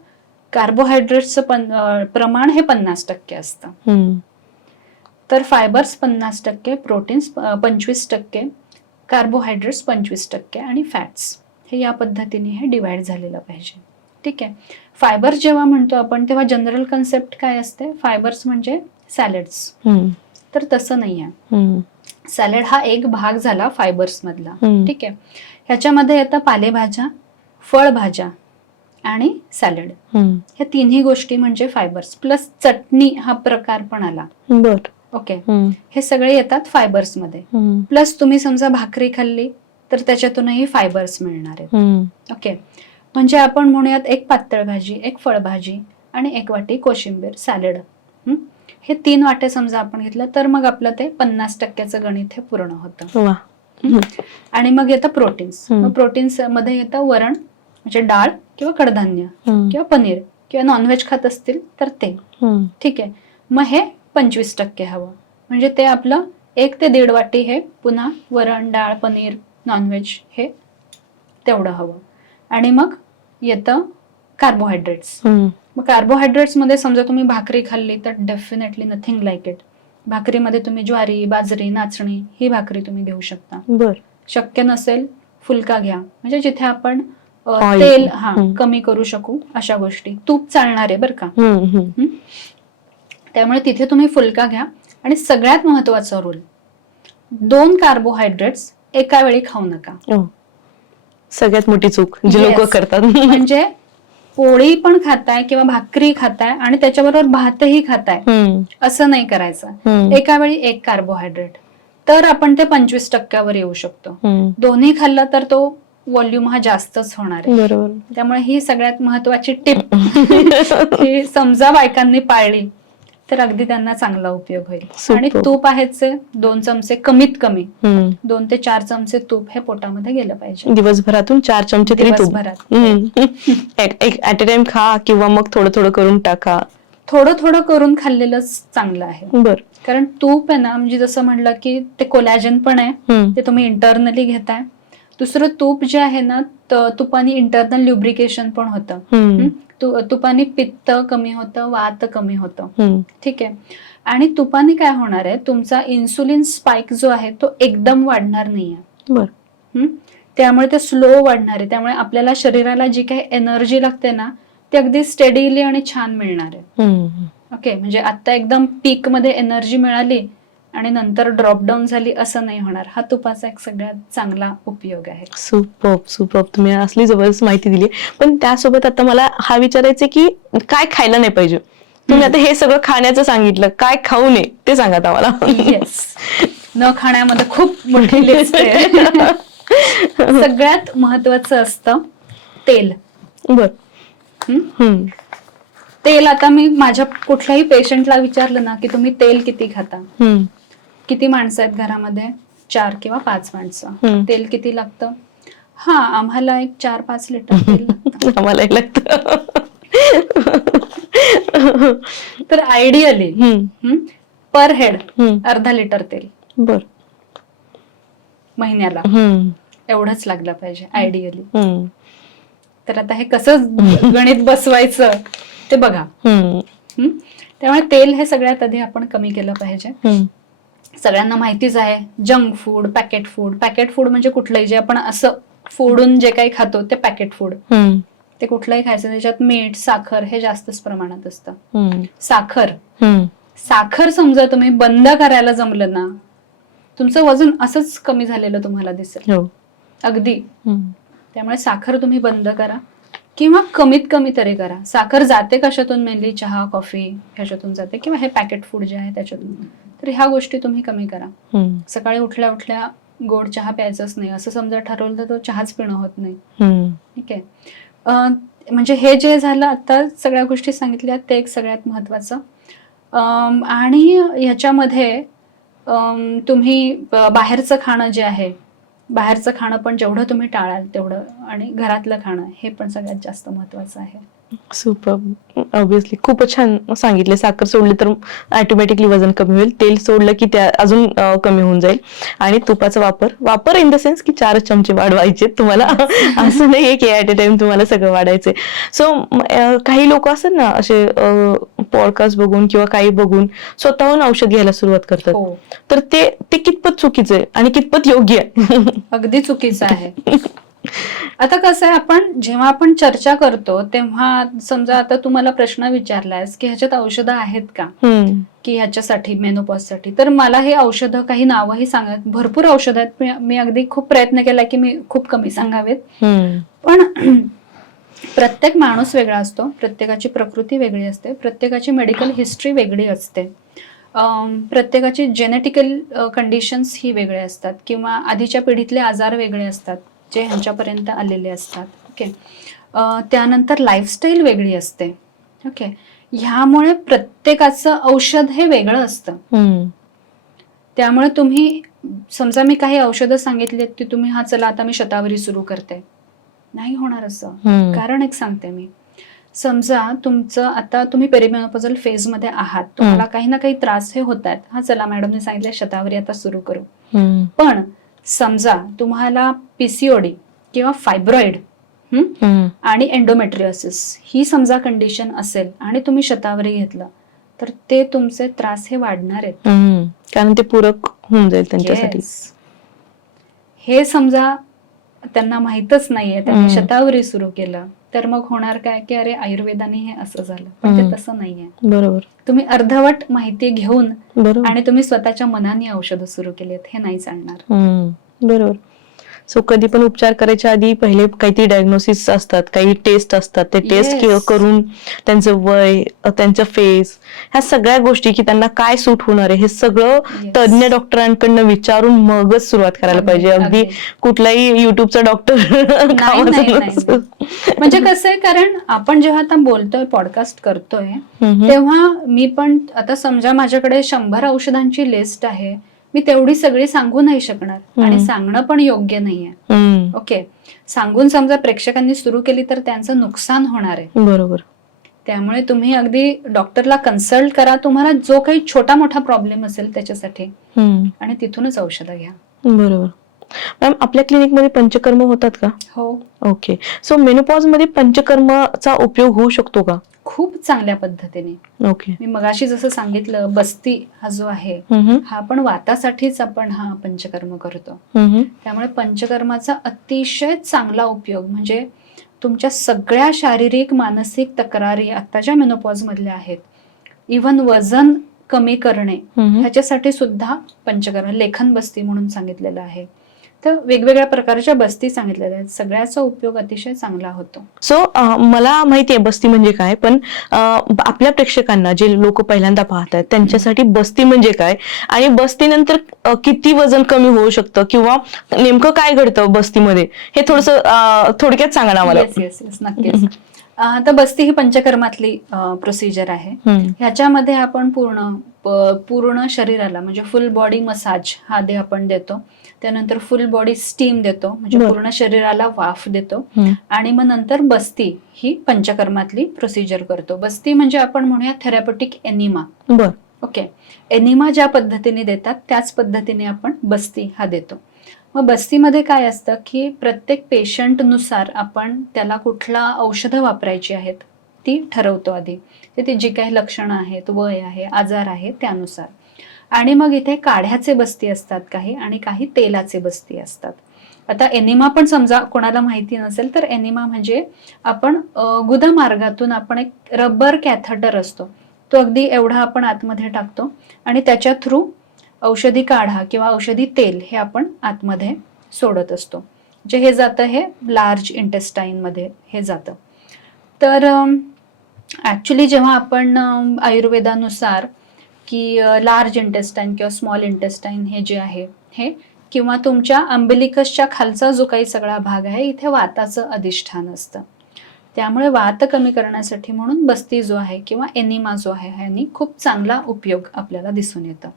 कार्बोहायड्रेट्सचं प्रमाण हे 50% असतं. तर फायबर्स 50%, प्रोटीन्स 25%, कार्बोहायड्रेट्स 25% आणि फॅट्स हे या पद्धतीने हे डिवाइड झालेलं पाहिजे. ठीक आहे. फायबर्स जेव्हा म्हणतो आपण तेव्हा जनरल कन्सेप्ट काय असते, फायबर्स म्हणजे सॅलड्स, तर तसं नाही आहे. सॅलड हा एक भाग झाला फायबर्स मधला. ठीक आहे. ह्याच्यामध्ये येतं पालेभाज्या, फळभाज्या आणि सॅलड, ह्या तिन्ही गोष्टी म्हणजे फायबर्स, प्लस चटणी हा प्रकार पण आला. ओके. हे सगळे येतात फायबर्स मध्ये. प्लस तुम्ही समजा भाकरी खाल्ली तर त्याच्यातूनही फायबर्स मिळणार आहेत. ओके. म्हणजे आपण म्हणूयात एक पातळ भाजी, एक फळभाजी आणि एक वाटी कोशिंबीर सॅलड, हे 3 वाटे समजा आपण घेतलं तर मग आपलं ते 50% गणित हे पूर्ण होतं. वा. हम्म. आणि मग येतं प्रोटीन्स. हम्म. मग प्रोटीन्स मध्ये येतं वरण म्हणजे डाळ किंवा कडधान्य हम्म. किंवा पनीर किंवा नॉनव्हेज खात असतील तर ते. हम्म. ठीक आहे. मग हे 25% हवं. म्हणजे ते आपलं 1 ते 1.5 वाटी हे पुन्हा वरण डाळ पनीर नॉनव्हेज हे तेवढं हवं. आणि मग येतं कार्बोहायड्रेट्स. हम्म. मग कार्बोहायड्रेट्स मध्ये समजा तुम्ही भाकरी खाल्ली तर डेफिनेटली नथिंग लाईक इट. भाकरीमध्ये तुम्ही ज्वारी बाजरी नाचणी ही भाकरी तुम्ही घेऊ शकता. बर. शक्य नसेल फुलका घ्या, म्हणजे जिथे आपण Oil. तेल हम्म. कमी करू शकू अशा गोष्टी. तूप चालणार आहे बरं का. हम्म. हम्म. त्यामुळे तिथे तुम्ही फुलका घ्या. आणि सगळ्यात महत्वाचा रूल, 2 कार्बोहायड्रेट्स एका वेळी खाऊ नका. Oh. सगळ्यात मोठी चूक जी Yes. लोक करतात. म्हणजे पोळी पण खाताय किंवा भाकरी खाताय आणि त्याच्याबरोबर भातही खाताय हम्म. असं नाही करायचं. हम्म. एका वेळी 1 कार्बोहायड्रेट, तर आपण ते 25% येऊ शकतो. हम्म. दोन्ही खाल्लं तर तो व्हॉल्यूम हा जास्तच होणार आहे. बरोबर. त्यामुळे ही सगळ्यात महत्वाची टिप ही समजा बायकांनी पाळली तर अगदी त्यांना चांगला उपयोग होईल. आणि Superb. तूप आहेच, 2 चमचे कमीत कमी हम्म. 2 ते 4 चमचे तूप हे पोटामध्ये गेलं पाहिजे दिवसभरातून 4 चमचे तरी तूप. दिवसभरात. एक ऍट अ टाइम खा किंवा मग थोडं थोडं करून टाका. थोडं थोडं करून खाल्लेलंच चांगलं आहे. बर. कारण तूप आहे ना, म्हणजे जसं म्हणलं की ते कोलॅजन पण आहे, हम्म. ते तुम्ही इंटरनली घेताय. दुसरं तूप जे आहे ना, तुपाने इंटरनल ल्युब्रिकेशन पण होतं. हम्म. तुपाने पित्त कमी होतं, वात कमी होतं. हम्म. ठीक आहे. आणि तुपाने काय होणार आहे, तुमचा इन्सुलिन स्पाइक जो आहे तो एकदम वाढणार नाहीये. बर. त्यामुळे ते स्लो वाढणार आहे. त्यामुळे आपल्याला शरीराला जी काही एनर्जी लागते ना ती अगदी स्टेडीली आणि छान मिळणार आहे. हम्म. ओके. म्हणजे आता एकदम पीक मध्ये एनर्जी मिळाली आणि नंतर ड्रॉपडाऊन झाली असं नाही होणार. हा तुपाचा एक सगळ्यात चांगला उपयोग आहे. सुपर. तुम्ही असली जबरदस्त माहिती दिली. पण त्यासोबत आता मला हा विचारायचं की काय खायला नाही पाहिजे. तुम्ही आता हे सगळं खाण्याचं सांगितलं, काय खाऊ नये ते सांगा आता मला. येस. न खाण्यामध्ये खूप मोठी लिस्ट आहे. सगळ्यात महत्वाचं असतं तेल. बर. हम्म. तेल, आता मी माझ्या कुठल्याही पेशंटला विचारलं ना की तुम्ही तेल किती खाता, हम्म. किती माणसं आहेत घरामध्ये, 4 किंवा 5 माणसं, हम्म. तेल किती लागतं? हा, आम्हाला एक 4-5 लिटर तेल लागतं. आम्हालाही लागतं. तर आयडियली पर हेड अर्धा लिटर तेल बर. महिन्याला हम्म. एवढंच लागलं पाहिजे आयडियली. हम्म. तर आता हे कसं गणित बसवायचं ते बघा. त्यामुळे तेल हे सगळ्यात आधी आपण कमी केलं पाहिजे. सगळ्यांना माहितीच आहे, जंक फूड, पॅकेट फूड म्हणजे कुठलंही जे आपण असं फोडून जे काही खातो ते पॅकेट फूड. ते कुठलंही खायचं, त्याच्यात मीठ साखर हे जास्तच प्रमाणात असतं. साखर समजा तुम्ही बंद करायला जमलं ना, तुमचं वजन असंच कमी झालेलं तुम्हाला दिसेल अगदी. त्यामुळे साखर तुम्ही बंद करा किंवा कमीत कमी तरी करा. साखर जाते कशातून? मेनली चहा कॉफी ह्याच्यातून जाते किंवा हे पॅकेट फूड जे आहे त्याच्यातून. तर ह्या गोष्टी तुम्ही कमी करा. सकाळी उठल्या उठल्या गोड चहा प्यायचाच नाही असं समजा ठरवलं तर तो चहाच पिणं होत नाही. ठीक आहे. म्हणजे हे जे झालं आता सगळ्या गोष्टी सांगितल्या ते एक सगळ्यात महत्वाचं. आणि ह्याच्यामध्ये तुम्ही बाहेरचं खाणं जे आहे, बाहेरचं खाणं पण जेवढं तुम्ही टाळाल तेवढं, आणि घरातलं खाणं हे पण सगळ्यात जास्त महत्वाचं आहे. सुपर. ऑब्विसली खूपच छान सांगितले. साखर सोडली तर ऑटोमॅटिकली वजन कमी होईल, तेल सोडलं की त्या अजून कमी होऊन जाईल, आणि तुपाचा वापर इन द सेन्स की 4 चमचे वाढवायचे तुम्हाला. असं नाहीये की ऍट अ टाइम तुम्हाला सगळं वाढायचंय. सो काही लोक असतात ना असे पॉडकास्ट बघून किंवा काही बघून स्वतःहून औषध घ्यायला सुरुवात करतात. तर ते कितपत चुकीचं आहे आणि कितपत योग्य आहे? अगदी चुकीचं आहे. आता कसं आहे, जेव्हा आपण चर्चा करतो तेव्हा समजा आता तुम्हाला प्रश्न विचारलायस की ह्याच्यात औषधं आहेत का की ह्याच्यासाठी मेनोपॉजसाठी, तर मला हे औषधं काही नावही सांगत, भरपूर औषधं आहेत. मी अगदी खूप प्रयत्न केला की मी खूप कमी सांगावेत, पण प्रत्येक माणूस वेगळा असतो, प्रत्येकाची प्रकृती वेगळी असते, प्रत्येकाची मेडिकल हिस्ट्री वेगळी असते, प्रत्येकाची जेनेटिकल कंडिशन्स ही वेगळे असतात किंवा आधीच्या पिढीतले आजार वेगळे असतात जे ह्यांच्यापर्यंत आलेले असतात. ओके. त्यानंतर लाईफस्टाईल वेगळी असते. ओके. ह्यामुळे प्रत्येकाचं औषध हे वेगळं असतं. त्यामुळे तुम्ही समजा मी काही औषधं सांगितली की तुम्ही हा चला आता मी शतावरी सुरू करते, नाही होणार असं. कारण एक सांगते मी, समजा तुमचं आता तुम्ही पेरिमेनोपॉझल फेज मध्ये आहात, तुम्हाला काही ना काही त्रास हे होत आहेत, हा चला मॅडमने सांगितलं शतावरी आता सुरू करू. पण समजा तुम्हाला पीसीओडी किंवा फायब्रॉइड आणि एंडोमेट्रियोसिस ही समजा कंडिशन असेल आणि तुम्ही शतावरी घेतलं तर ते तुमचे त्रास हे वाढणार आहेत, कारण ते पूरक होऊन जाईल त्यांच्यासाठी. हे समजा त्यांना माहितच नाहीये, त्यांनी शतावरी सुरू केलं तर मग होणार काय की अरे आयुर्वेदाने हे असं झालं, पण ते तसं नाहीये. बरोबर. तुम्ही अर्धवट माहिती घेऊन आणि तुम्ही स्वतःच्या मनाने औषधं सुरू केलीत, हे नाही चालणार. बरोबर. सो कधी पण उपचार करायच्या आधी पहिले काहीतरी डायग्नोसिस असतात, काही टेस्ट असतात, ते टेस्ट करून त्यांचं वय, त्यांचं फेस, ह्या सगळ्या गोष्टी की त्यांना काय सूट होणार आहे हे सगळं तज्ञ डॉक्टरांकडनं विचारून मगच सुरुवात करायला पाहिजे. अगदी कुठलाही युट्यूबचा डॉक्टर म्हणजे कसं आहे, कारण आपण जेव्हा आता बोलतोय, पॉडकास्ट करतोय, तेव्हा मी पण आता समजा माझ्याकडे 100 औषधांची लिस्ट आहे, मी तेवढी सगळी सांगू नाही शकणार आणि सांगणं पण योग्य नाहीये. ओके, सांगून समजा प्रेक्षकांनी सुरू केली तर त्यांचं नुकसान होणार आहे. बरोबर. त्यामुळे तुम्ही अगदी डॉक्टरला कन्सल्ट करा, तुम्हाला जो काही छोटा मोठा प्रॉब्लेम असेल त्याच्यासाठी, आणि तिथूनच औषधं घ्या. बरोबर. मॅम, आपल्या क्लिनिकमध्ये पंचकर्म होतात का? हो. ओके. सो मेनोपॉज मध्ये पंचकर्मचा उपयोग होऊ शकतो का? खूप चांगल्या पद्धतीने. ओके. मी मगाशी जसं सांगितलं, बस्ती हा जो आहे हा पण वातासाठीच आपण हा पंचकर्म करतो. त्यामुळे पंचकर्माचा अतिशय चांगला उपयोग म्हणजे तुमच्या सगळ्या शारीरिक मानसिक तक्रारी आता ज्या मेनोपॉज मधल्या आहेत, इव्हन वजन कमी करणे ह्याच्यासाठी सुद्धा पंचकर्म, लेखन बस्ती म्हणून सांगितलेलं आहे. तर वेगवेगळ्या प्रकारच्या बस्ती सांगितलेल्या आहेत, सगळ्याचा उपयोग अतिशय चांगला होतो. सो मला माहिती आहे बस्ती म्हणजे काय, पण आपल्या प्रेक्षकांना जे लोक पहिल्यांदा पाहतात त्यांच्यासाठी बस्ती म्हणजे काय, आणि बस्तीनंतर किती वजन कमी होऊ शकतं किंवा नेमकं काय घडतं बस्तीमध्ये, हे थोडंसं थोडक्यात सांगा ना मला. येस, नक्कीच. तर बस्ती ही पंचकर्मातली प्रोसिजर आहे. ह्याच्यामध्ये आपण पूर्ण शरीराला म्हणजे फुल बॉडी मसाज हा आधी आपण देतो, त्यानंतर फुल बॉडी स्टीम देतो म्हणजे पूर्ण शरीराला वाफ देतो, आणि मग नंतर बस्ती ही पंचकर्मातली प्रोसिजर करतो. बस्ती म्हणजे आपण म्हणूया थेरॅपेटिक एनिमा. ओके, एनिमा ज्या पद्धतीने देतात त्याच पद्धतीने आपण बस्ती हा देतो. मग बस्तीमध्ये काय असतं की प्रत्येक पेशंटनुसार आपण त्याला कुठला औषधं वापरायची आहेत ती ठरवतो आधी. ती जी काही लक्षणं आहेत, वय आहे, आजार आहे त्यानुसार. आणि मग इथे काढ्याचे बस्ती असतात काही, आणि काही तेलाचे बस्ती असतात. आता एनिमा पण समजा कोणाला माहिती नसेल तर एनिमा म्हणजे आपण गुदमार्गातून आपण एक रबर कॅथेटर असतो, तो अगदी एवढा आपण आतमध्ये टाकतो आणि त्याच्या थ्रू औषधी काढा किंवा औषधी तेल हे आपण आतमध्ये सोडत असतो. जे हे जातं हे लार्ज इंटेस्टाईन मध्ये हे जातं. तर ऍक्च्युली जेव्हा आपण आयुर्वेदानुसार की लार्ज इंटेस्टाईन किंवा स्मॉल इंटेस्टाईन हे जे आहे हे, किंवा तुमच्या अंबिलिकसच्या खालचा जो काही सगळा भाग आहे, इथे वाताचं अधिष्ठान असतं. त्यामुळे वात कमी करण्यासाठी म्हणून बस्ती जो आहे किंवा एनिमा जो आहे ह्यानी खूप चांगला उपयोग आपल्याला दिसून येतो.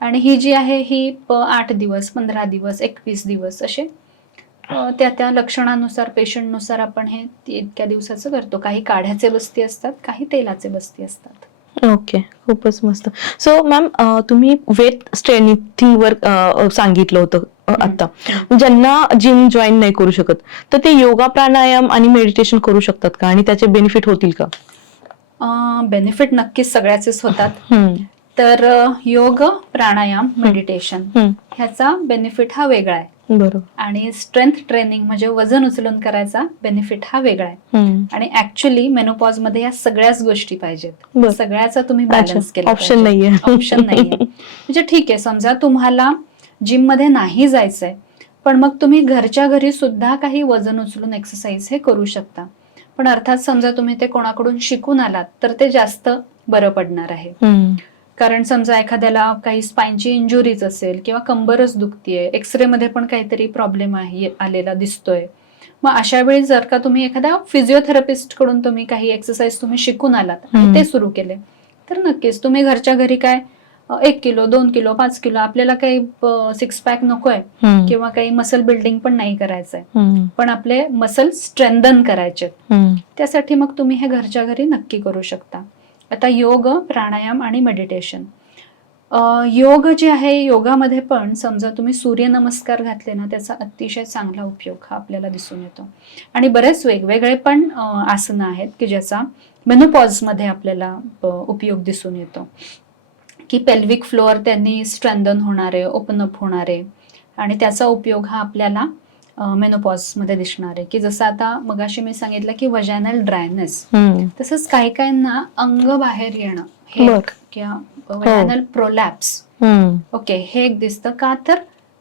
आणि ही जी आहे ही 8 दिवस, 15 दिवस, 21 दिवस असे त्या लक्षणानुसार, पेशंटनुसार आपण हे इतक्या दिवसाचं करतो. काही काढ्याचे बस्ती असतात, काही तेलाचे बस्ती असतात. ओके, खूपच मस्त. सो मॅम, तुम्ही वेट स्ट्रेनिथिंग वर सांगितलं होतं आता, ज्यांना जिम जॉईन नाही करू शकत तर ते योगा, प्राणायाम आणि मेडिटेशन करू शकतात का, आणि त्याचे बेनिफिट होतील का? बेनिफिट नक्कीच सगळ्याचेच होतात. तर योग, प्राणायाम, मेडिटेशन ह्याचा बेनिफिट हा वेगळा आहे. बरोबर. आणि स्ट्रेंथ ट्रेनिंग म्हणजे वजन उचलून करायचा बेनिफिट हा वेगळा आहे. आणि ऍक्च्युली मेनोपॉज मध्ये या सगळ्याच गोष्टी पाहिजेत, सगळ्याचा तुम्ही बॅलन्स केला, ऑप्शन नाहीये. म्हणजे ठीक आहे, समजा तुम्हाला जिम मध्ये नाही जायचंय पण मग तुम्ही घरच्या घरी सुद्धा काही वजन उचलून एक्सरसाइज हे करू शकता. पण अर्थात समजा तुम्ही ते कोणाकडून शिकून आलात तर ते जास्त बरं पडणार आहे. कारण समजा एखाद्याला काही स्पाइनची इंजुरीज असेल किंवा कंबरच दुखतीये, एक्सरे मध्ये पण काहीतरी प्रॉब्लेम आहे आलेला दिसतोय, मग अशा वेळी जर का तुम्ही एखाद्या फिजिओथेरपिस्ट कडून तुम्ही काही एक्सरसाइज तुम्ही शिकून आलात आणि ते सुरू केले, तर नक्कीच तुम्ही घरच्या घरी काय 1 किलो 2 किलो 5 किलो, आपल्याला काही 6 पॅक नकोय किंवा काही मसल बिल्डिंग पण नाही करायचंय, पण आपले मसल स्ट्रेंथन करायचे, त्यासाठी मग तुम्ही हे घरच्या घरी नक्की करू शकता. आता योग, प्राणायाम आणि मेडिटेशन. योग जे आहे, योगामध्ये पण समजा तुम्ही सूर्यनमस्कार घातले ना, त्याचा अतिशय चांगला उपयोग हा आपल्याला दिसून येतो. आणि बरेच वेगवेगळे पण आसनं आहेत की ज्याचा मेनोपॉज मध्ये आपल्याला उपयोग दिसून येतो, की पेल्विक फ्लोअर त्यांनी स्ट्रेंथन होणारे, ओपन अप होणारे, आणि त्याचा उपयोग हा आपल्याला मेनोपॉज मध्ये दिसणार आहे. की जसं आता मगाशी मी सांगितलं की वजायनल ड्रायनेस, तसंच काही काहींना अंग बाहेर येणं हे किंवा वजायनल प्रोलॅप्स, ओके, हे एक दिसतं का, तर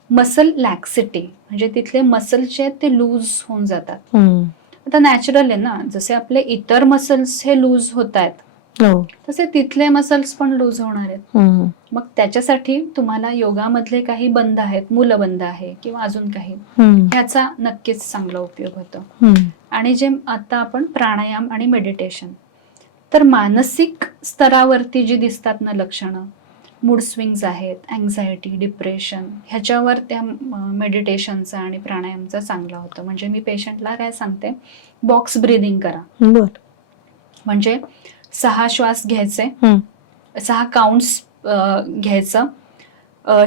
मसल लॅक्सिटी, म्हणजे तिथले मसल्स जे आहेत ते लूज होऊन जातात. आता नॅचरल आहे ना, जसे आपले इतर मसल्स हे लूज होत आहेत तसे तिथले मसल्स पण लूज होणार आहेत. मग त्याच्यासाठी तुम्हाला योगामधले काही बंद आहेत, मूलबंद आहे किंवा अजून काही, ह्याचा नक्कीच चांगला उपयोग होतो. आणि जे आता आपण प्राणायाम आणि मेडिटेशन, तर मानसिक स्तरावरती जी दिसतात ना लक्षणं, मूड स्विंग्स आहेत, अँझायटी, डिप्रेशन, ह्याच्यावर त्या मेडिटेशनचा आणि प्राणायामचा चांगला होतं. म्हणजे मी पेशंटला काय सांगते, बॉक्स ब्रीदिंग करा. म्हणजे 6 श्वास घ्यायचे, 6 काउंट्स घ्यायचं,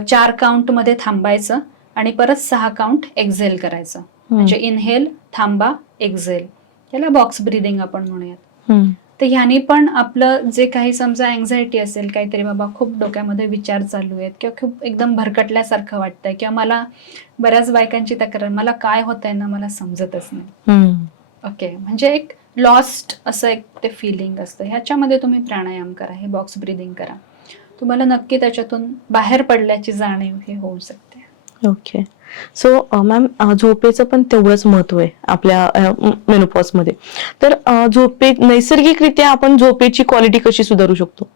4 काउंट मध्ये थांबायचं आणि परत 6 काउंट एक्झेल करायचं. म्हणजे इनहेल, थांबा, एक्झेल, याला बॉक्स ब्रीदिंग आपण म्हणूयात. तर ह्यानी पण आपलं जे काही समजा अँझायटी असेल, काहीतरी बाबा खूप डोक्यामध्ये विचार चालू आहेत किंवा खूप एकदम भरकटल्यासारखं वाटतंय, किंवा मला बऱ्याच बायकांची तक्रार, मला काय होतंय ना मला समजतच नाही, ओके, म्हणजे एक लॉस्ट असं एक ते फिलिंग असतं, ह्याच्यामध्ये तुम्ही प्राणायाम करा, हे बॉक्स ब्रीदिंग करा, तुम्हाला नक्की त्याच्यातून बाहेर पडल्याची जाणीव हे होऊ शकते. ओके. सो मॅम, झोपेचं पण तेवढंच महत्व आहे आपल्या मेनोपॉज मध्ये. तर नैसर्गिकरित्या आपण झोपेची क्वालिटी कशी सुधारू शकतो?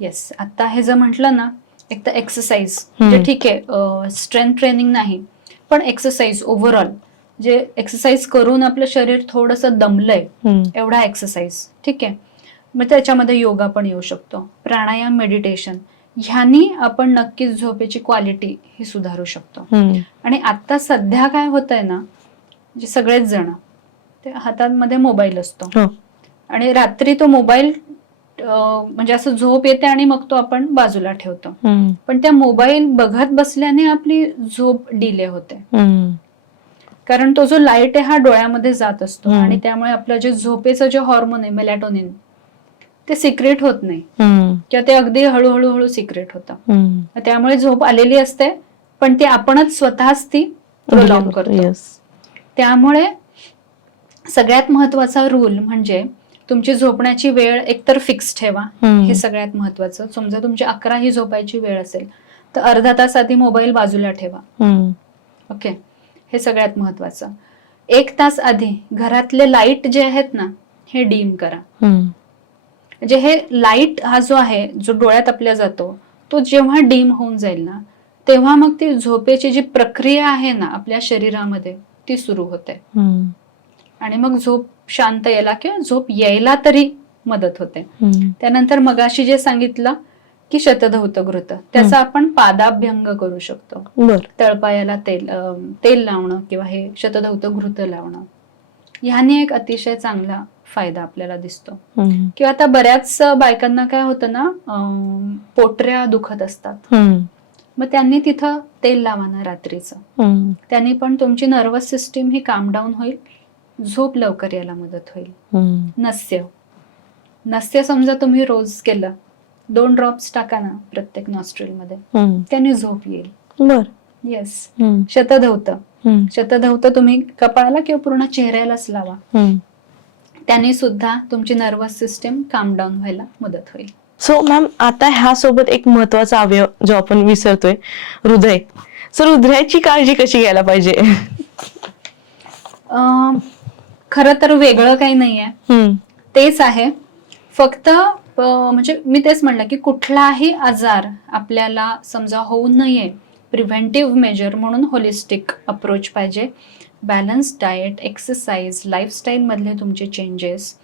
येस, आता हे जर म्हटलं ना, एक तर एक्सरसाइज, म्हणजे ठीक आहे स्ट्रेंथ ट्रेनिंग नाही, पण एक्सरसाइज ओव्हरऑल, जे एक्सरसाइज करून आपलं शरीर थोडंसं दमलंय एवढा एक्सरसाइज, ठीक आहे, मग त्याच्यामध्ये योगा पण येऊ शकतो, प्राणायाम, मेडिटेशन, ह्यानी आपण नक्कीच झोपेची क्वालिटी ही सुधारू शकतो. आणि आता सध्या काय होतंय ना, जे सगळेच जण ते हातामध्ये मोबाईल असतो आणि रात्री तो मोबाईल म्हणजे असं झोप येते आणि मग तो आपण बाजूला ठेवतो, पण त्या मोबाईल बघत बसल्याने आपली झोप डिले होते, कारण तो जो लाईट आहे हा डोळ्यामध्ये जात असतो आणि त्यामुळे आपलं जे झोपेचं जे हॉर्मोन आहे मेलॅटोनिन, ते सिक्रेट होत नाही किंवा ते अगदी हळूहळू सिक्रेट होतं. त्यामुळे झोप आलेली असते, पण ती आपणच स्वतःच ती प्रोलॉंग करतो. त्यामुळे सगळ्यात महत्वाचा रूल म्हणजे तुमची झोपण्याची वेळ एकतर फिक्स ठेवा, हे सगळ्यात महत्वाचं. समजा तुमची 11 ही झोपायची वेळ असेल तर अर्धा तास आधी मोबाईल बाजूला ठेवा, ओके, हे सगळ्यात महत्वाचं. 1 तास आधी घरातले लाईट जे आहेत ना हे डीम करा. म्हणजे हे लाईट हा जो आहे, जो डोळ्यात आपल्या जातो, तो जेव्हा डीम होऊन जाईल ना, तेव्हा मग ती झोपेची जी प्रक्रिया आहे ना आपल्या शरीरामध्ये ती सुरू होते आणि मग झोप शांत यायला किंवा झोप यायला तरी मदत होते. त्यानंतर मगाशी जे सांगितलं की शतधौत घृत, त्याचा आपण पादाभ्यंग करू शकतो. तळपायाला तेल लावणं किंवा हे शतधौत घृत लावणं, ह्याने एक अतिशय चांगला फायदा आपल्याला दिसतो. किंवा आता बऱ्याच बायकांना काय होतं ना, पोटऱ्या दुखत असतात, मग त्यांनी तिथं तेल लावा ना रात्रीचं, त्यांनी पण तुमची नर्वस सिस्टीम ही काम डाऊन होईल, झोप लवकर यायला मदत होईल. नस्य समजा तुम्ही रोज केलं, 2 ड्रॉप्स टाका ना प्रत्येक नॉस्ट्रिल मध्ये, त्यांनी झोप येईल. येस, शतधौत तुम्ही कपाळाला किंवा पूर्ण चेहऱ्यालाच लावा, त्यांनी सुद्धा तुमची नर्वस सिस्टीम काम डाऊन व्हायला मदत होईल. सो मॅम, आता ह्या सोबत एक महत्वाचा अवयव जो आपण विसरतोय, हृदय. सो हृदयाची काळजी कशी घ्यायला पाहिजे? खरं तर वेगळं काही नाहीये, तेच आहे, फक्त म्हणजे मी तेच म्हणलं की कुठलाही आजार आपल्याला समजा होऊ नये, प्रिव्हेंटिव्ह मेजर म्हणून होलिस्टिक अप्रोच पाहिजे. बॅलन्स डाएट, एक्सरसाइज, लाईफस्टाईलमधले तुमचे चेंजेस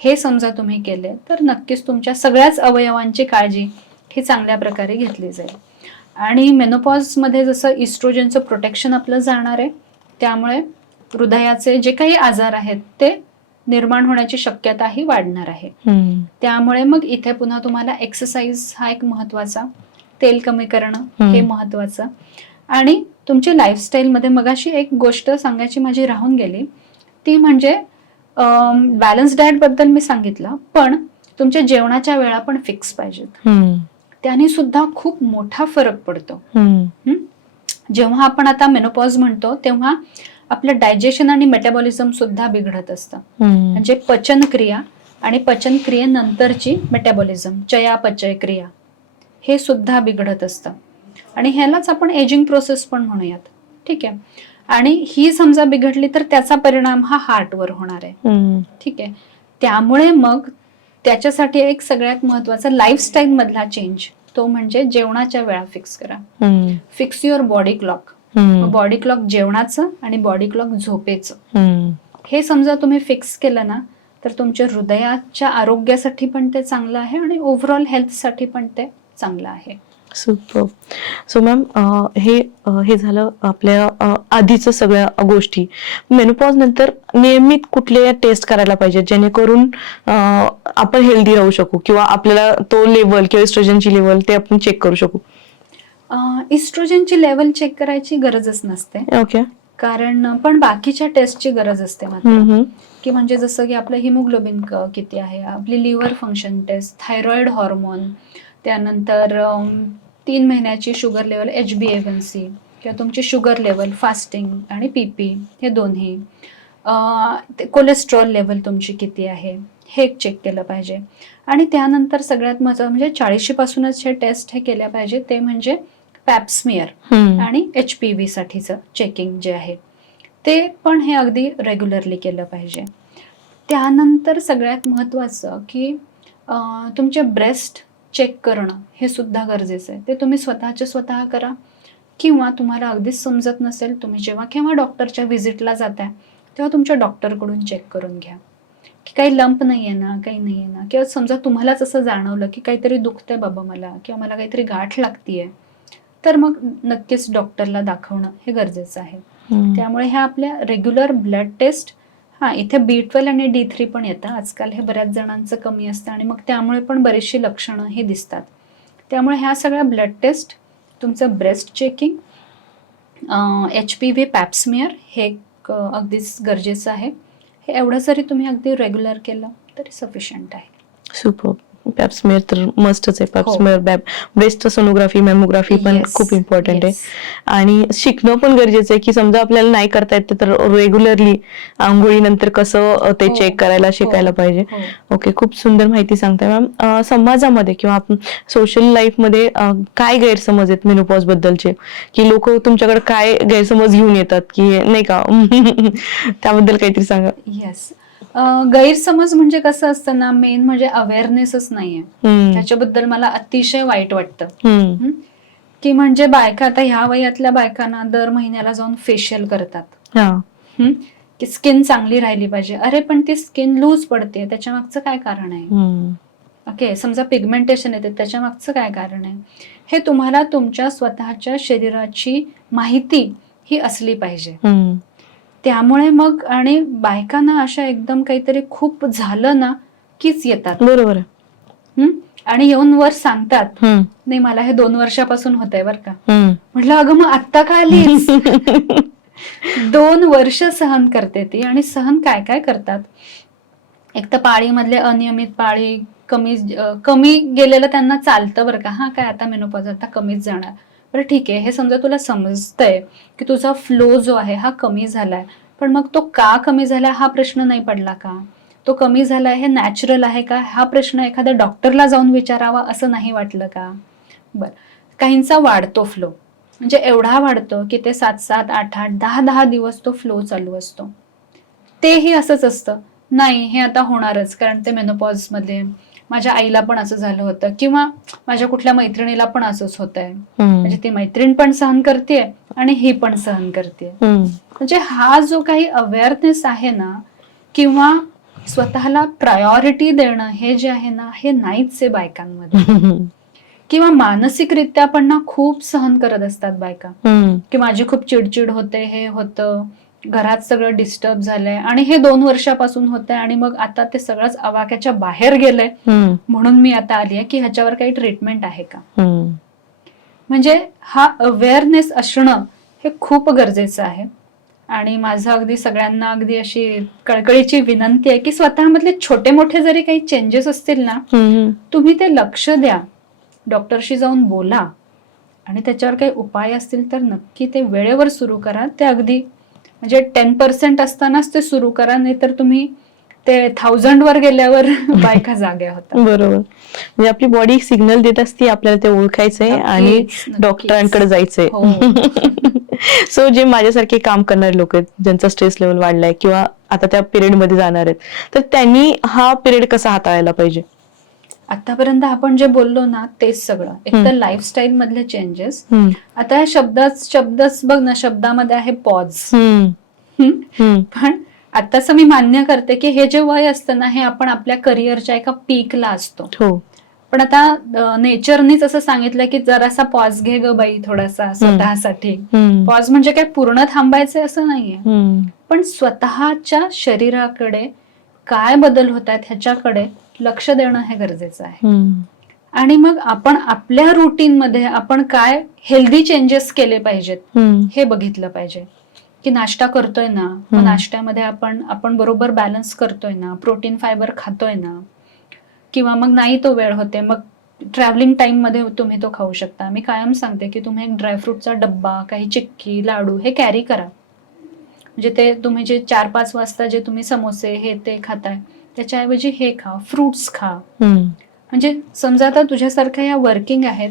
हे समजा तुम्ही केले तर नक्कीच तुमच्या सगळ्याच अवयवांची काळजी ही चांगल्या प्रकारे घेतली जाईल. आणि मेनोपॉजमध्ये जसं इस्ट्रोजनचं प्रोटेक्शन आपलं जाणार आहे, त्यामुळे हृदयाचे जे काही आजार आहेत ते निर्माण होण्याची शक्यताही वाढणार आहे. त्यामुळे मग इथे पुन्हा तुम्हाला एक्सरसाइज हा एक महत्वाचा, तेल कमी करणं हे महत्वाचं, आणि तुमची लाईफस्टाईलमध्ये मगाशी एक गोष्ट सांगायची माझी राहून गेली, ती म्हणजे बॅलन्स डाएट बद्दल मी सांगितलं, पण तुमच्या जेवणाच्या वेळा पण फिक्स पाहिजेत. त्याने सुद्धा खूप मोठा फरक पडतो. जेव्हा आपण आता मेनोपॉज म्हणतो तेव्हा आपलं डायजेशन आणि मेटाबॉलिझम सुद्धा बिघडत असतं. म्हणजे पचनक्रिया आणि पचनक्रियेनंतरची मेटाबॉलिझम, चयापचय क्रिया हे सुद्धा बिघडत असतं, आणि ह्यालाच आपण एजिंग प्रोसेस पण म्हणूयात. ठीक आहे. आणि ही समजा बिघडली तर त्याचा परिणाम हा हार्टवर होणार आहे. ठीक आहे. त्यामुळे मग त्याच्यासाठी एक सगळ्यात महत्वाचा लाईफस्टाईल मधला चेंज तो म्हणजे जेवणाच्या वेळा फिक्स करा. Fix your body clock. Body clock जेवणाचं आणि बॉडी क्लॉक झोपेचं, हे समजा तुम्ही फिक्स केलं ना तर तुमच्या हृदयाच्या आरोग्यासाठी पण ते चांगलं आहे आणि ओव्हरऑल हेल्थसाठी पण ते चांगलं आहे. सुपर. सो मॅम, हे झालं आपल्या आधीचं सगळ्या गोष्टी. मेनोपॉज नंतर नियमित कुठल्या टेस्ट करायला पाहिजे जेणेकरून आपण हेल्दी राहू शकू, किंवा आपल्याला तो लेवल किंवा इस्ट्रोजनची लेवल ते आपण चेक करू शकू? इस्ट्रोजनची लेवल चेक करायची गरजच नसते. ओके. कारण पण बाकीच्या टेस्टची गरज असते मात्र, की म्हणजे जसं की आपलं हिमोग्लोबिन किती आहे, आपली liver function test, thyroid hormone, त्यानंतर 3 महिन्याची शुगर लेवल HbA1c किंवा तुमची शुगर लेवल, फास्टिंग आणि PP हे दोन्ही, कोलेस्ट्रॉल लेवल तुमची किती आहे हे चेक केलं पाहिजे. आणि त्यानंतर सगळ्यात महत्त्वाचं म्हणजे 40 पासूनच हे टेस्ट हे केल्या पाहिजे, ते म्हणजे पॅप्समियर आणि HPV साठीचं चेकिंग जे आहे ते पण हे अगदी रेग्युलरली केलं पाहिजे. त्यानंतर सगळ्यात महत्त्वाचं की तुमचे ब्रेस्ट चेक करणं हे सुद्धा गरजेचं आहे. ते तुम्ही स्वतः करा, किंवा तुम्हाला अगदीच समजत नसेल, तुम्ही जेव्हा केव्हा डॉक्टरच्या व्हिजिटला जाताय तेव्हा तुमच्या डॉक्टरकडून चेक करून घ्या की काही लंप नाहीये ना, काही नाहीये ना, किंवा समजा तुम्हालाच असं जाणवलं की काहीतरी दुखतंय बाबा मला, किंवा मला काहीतरी गाठ लागतीये, तर मग नक्कीच डॉक्टरला दाखवणं हे गरजेचं आहे. त्यामुळे ह्या आपल्या रेग्युलर ब्लड टेस्ट, इथे B12 आणि D3 पण येतं आजकाल, हे बऱ्याच जणांचं कमी असतं आणि मग त्यामुळे पण बरीचशी लक्षणं हे दिसतात. त्यामुळे ह्या सगळ्या ब्लड टेस्ट, तुमचं ब्रेस्ट चेकिंग, HPV पॅप्समियर हे अगदीच गरजेचं आहे. हे एवढं जरी तुम्ही अगदी रेग्युलर केलं तरी सफिशियंट आहे. सुपर. पॅप्समियर तर मस्टच आहे. पॅप्समियर, ब्रेस्ट सोनोग्राफी, मॅमोग्राफी पण खूप इम्पॉर्टंट आहे. आणि शिकणं पण गरजेचं आहे की समजा आपल्याला नाही करता येत तर रेग्युलरली आंघोळीनंतर कसं ते चेक करायला शिकायला पाहिजे. ओके, खूप सुंदर माहिती सांगताय मॅम. समाजामध्ये किंवा आपण सोशल लाईफ मध्ये काय गैरसमज आहेत मेनोपॉज बद्दलचे, की लोक तुमच्याकडे काय गैरसमज घेऊन येतात की नाही का त्याबद्दल काहीतरी सांगा. येस. गैरसमज म्हणजे कसं असतं ना, मेन म्हणजे अवेअरनेसच नाहीये. त्याच्याबद्दल मला अतिशय वाईट वाटतं की म्हणजे बायका आता ह्या वयातल्या बायकांना दर महिन्याला जाऊन फेशियल करतात की स्किन चांगली राहिली पाहिजे. अरे पण ती स्किन लूज पडते, त्याच्या मागचं काय कारण आहे? ओके, समजा पिगमेंटेशन येते, त्याच्या मागचं काय कारण आहे? हे तुम्हाला तुमच्या स्वतःच्या शरीराची माहिती ही असली पाहिजे. त्यामुळे मग, आणि बायकांना अशा एकदम काहीतरी खूप झालं ना कीच येतात. बरोबर. आणि येऊन वर सांगतात, नाही मला हे 2 वर्षापासून होतंय बरं का. म्हटलं अगं मग आत्ता का आलीस? 2 वर्ष सहन करते ती. आणि सहन काय काय करतात, एक तर पाळीमधले अनियमित पाळी कमी गेलेलं त्यांना चालतं बरं का. काय आता मेनोपॉज आता कमीच जाणार, बरं ठीक आहे, हे समजा तुला समजतंय की तुझा फ्लो जो आहे हा कमी झालाय, पण मग तो का कमी झालाय हा प्रश्न नाही पडला का? तो कमी झालाय हे नॅचरल आहे का हा प्रश्न एखाद्या डॉक्टरला जाऊन विचारावा असं नाही वाटलं का? बरं, काहींचा वाढतो फ्लो, म्हणजे एवढा वाढतो की ते 7-7, 8-8, 10-10 दिवस तो फ्लो चालू असतो. तेही असंच असतं, नाही हे आता होणारच कारण ते मेनोपॉज मध्ये माझ्या आईला पण असं झालं होतं किंवा माझ्या कुठल्या मैत्रिणीला पण असंच होतंय, म्हणजे ती मैत्रीण पण सहन करते आणि ही पण सहन करते. म्हणजे हा जो काही अवेअरनेस आहे ना, किंवा स्वतःला प्रायोरिटी देणं हे जे आहे ना, हे नाहीच आहे बायकांमध्ये. किंवा मानसिकरित्या पण ना खूप सहन करत असतात बायका, की माझी खूप चिडचिड होते, हे होतं, घरात सगळं डिस्टर्ब झालंय आणि हे 2 वर्षापासून होतंय आणि मग आता ते सगळंच आवाक्याच्या बाहेर गेलंय, म्हणून मी आता आली आहे की ह्याच्यावर काही ट्रीटमेंट आहे का. म्हणजे हा अवेअरनेस असणं हे खूप गरजेचं आहे. आणि माझं अगदी सगळ्यांना अगदी अशी कळकळीची विनंती आहे की स्वतःमधले छोटे मोठे जरी काही चेंजेस असतील ना, तुम्ही ते लक्ष द्या, डॉक्टरशी जाऊन बोला आणि त्याच्यावर काही उपाय असतील तर नक्की ते वेळेवर सुरू करा. ते अगदी म्हणजे 10% असतानाच ते सुरू करा, नाहीतर तुम्ही ते 1000 वर गेल्यावर बायका जाग्या होतात. बरोबर. म्हणजे आपली बॉडी सिग्नल देत असते, आपल्याला ते ओळखायचंय आणि डॉक्टरांकडे जायचंय. सो जे माझ्यासारखे काम करणारे लोक आहेत, ज्यांचा स्ट्रेस लेवल वाढलाय किंवा आता त्या पिरियड मध्ये जाणार आहेत, तर त्यांनी हा पिरियड कसा हाताळायला पाहिजे? आतापर्यंत आपण जे बोललो ना तेच सगळं. एक तर लाईफस्टाईल मधले चेंजेस. आता शब्दच बघ ना, शब्दामध्ये आहे पॉज. पण आताच मी मान्य करते की हे जे वय असतं ना, हे आपण आपल्या करिअरच्या एका पीकला असतो. पण आता नेचरनीच असं सांगितलं की जरासा पॉज घे ग बाई, थोडासा स्वतःसाठी. पॉज म्हणजे काय पूर्ण थांबायचंय असं नाहीये, पण स्वतःच्या शरीराकडे काय बदल होत आहेत ह्याच्याकडे लक्ष देणं हे गरजेचं आहे. आणि मग आपण आपल्या रुटीन मध्ये आपण काय हेल्दी चेंजेस केले पाहिजेत हे बघितलं पाहिजे. की नाश्ता करतोय ना, मग नाश्त्यामध्ये आपण बरोबर बॅलन्स करतोय ना, प्रोटीन फायबर खातोय ना, किंवा मग नाही तो वेळ होते, मग ट्रॅव्हलिंग टाइम मध्ये तुम्ही तो खाऊ शकता. मी कायम सांगते की तुम्ही एक ड्रायफ्रूटचा डब्बा, काही चिक्की, लाडू हे कॅरी करा. म्हणजे ते तुम्ही जे 4-5 वाजता जे तुम्ही समोसे हे ते खाताय, त्याच्याऐवजी हे खा, फ्रुट्स खा. म्हणजे समजा आता तुझ्यासारख्या या वर्किंग आहेत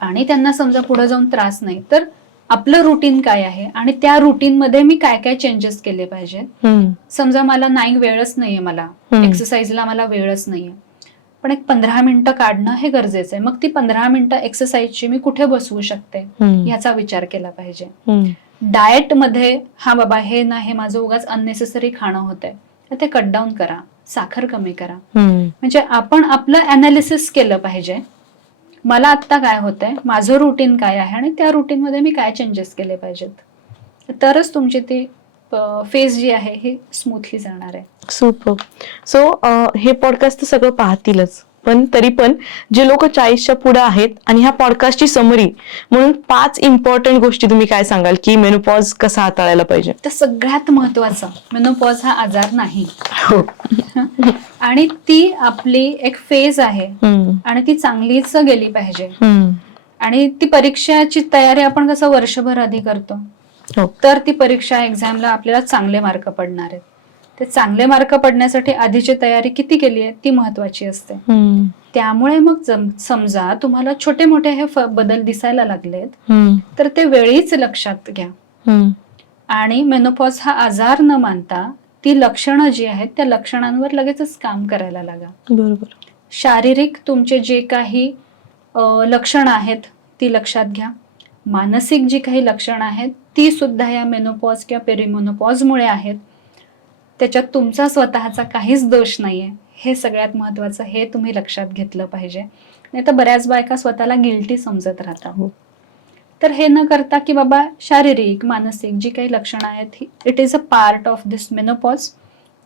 आणि त्यांना समजा पुढे जाऊन त्रास नाही, तर आपलं रुटीन काय आहे आणि त्या रुटीन मध्ये मी काय काय चेंजेस केले पाहिजे. समजा मला नाही, वेळच नाहीये, मला एक्सरसाइजला मला वेळच नाहीये, पण एक 15 मिनिटं काढणं हे गरजेचं आहे. मग ती 15 मिनिटं एक्सरसाइजची मी कुठे बसवू शकते याचा विचार केला पाहिजे. डाएट मध्ये हा बाबा हे ना, हे माझं उगाच अननेसेसरी खाणं होतंय, तर ते कट डाऊन करा, साखर कमी करा. म्हणजे आपण आपलं अनालिसिस केलं पाहिजे. मला आत्ता काय होतंय, माझं रुटीन काय आहे आणि त्या रुटीन मध्ये मी काय चेंजेस केले पाहिजेत, तरच तुमची ती फेज जी आहे ही स्मूथली जाणार आहे. सुपर. सो हे पॉडकास्ट तर सगळं पाहतीलच, पण तरी पण जे लोक 40च्या पुढे आहेत आणि ह्या पॉडकास्टची समरी म्हणून 5 इम्पॉर्टंट गोष्टी तुम्ही काय सांगाल की मेनोपॉज कसा हाताळायला पाहिजे? तर सगळ्यात महत्वाचं, मेनोपॉज हा आजार नाही आणि ती आपली एक फेज आहे आणि ती चांगलीच गेली पाहिजे. आणि ती परीक्षाची तयारी आपण कसं वर्षभर आधी करतो, तर ती परीक्षा एक्झामला आपल्याला चांगले मार्क पडणार आहेत. ते चांगले मार्क पडण्यासाठी आधीची तयारी किती केली आहे ती महत्वाची असते. त्यामुळे मग समजा तुम्हाला छोटे मोठे हे बदल दिसायला लागलेत, तर ते वेळीच लक्षात घ्या आणि मेनोपॉज हा आजार न मानता ती लक्षणं जी आहेत त्या लक्षणांवर लगेचच काम करायला लागा. बरोबर. शारीरिक तुमचे जे काही लक्षणं आहेत ती लक्षात घ्या. मानसिक जी काही लक्षणं आहेत ती सुद्धा या मेनोपॉज किंवा पेरिमेनोपॉजमुळे आहेत. त्याच्यात तुमचा स्वतःचा काहीच दोष नाहीये, हे सगळ्यात महत्वाचं, हे तुम्ही लक्षात घेतलं पाहिजे. नाही तर बऱ्याच बायका स्वतःला गिल्टी समजत राहतात. तर हे न करता की बाबा शारीरिक मानसिक जी काही लक्षणं आहेत, it is a part of this menopause,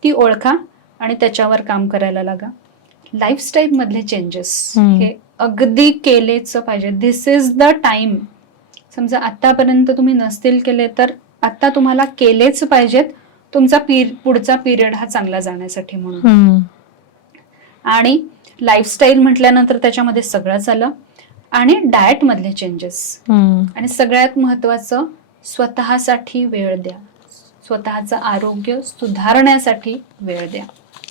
ती ओळखा आणि त्याच्यावर काम करायला लागा. लाईफस्टाईल मधले चेंजेस हे अगदी केलेच पाहिजे. दिस इज द टाइम. समजा आतापर्यंत तुम्ही नसतील केले तर आता तुम्हाला केलेच पाहिजेत, तुमचा पुढचा पिरियड हा चांगला जाण्यासाठी म्हणून. आणि लाईफस्टाईल म्हटल्यानंतर त्याच्यामध्ये सगळंच आलं आणि डाएट मधले चेंजेस आणि सगळ्यात महत्वाचं स्वतःसाठी वेळ द्या, स्वतःचं आरोग्य सुधारण्यासाठी वेळ द्या.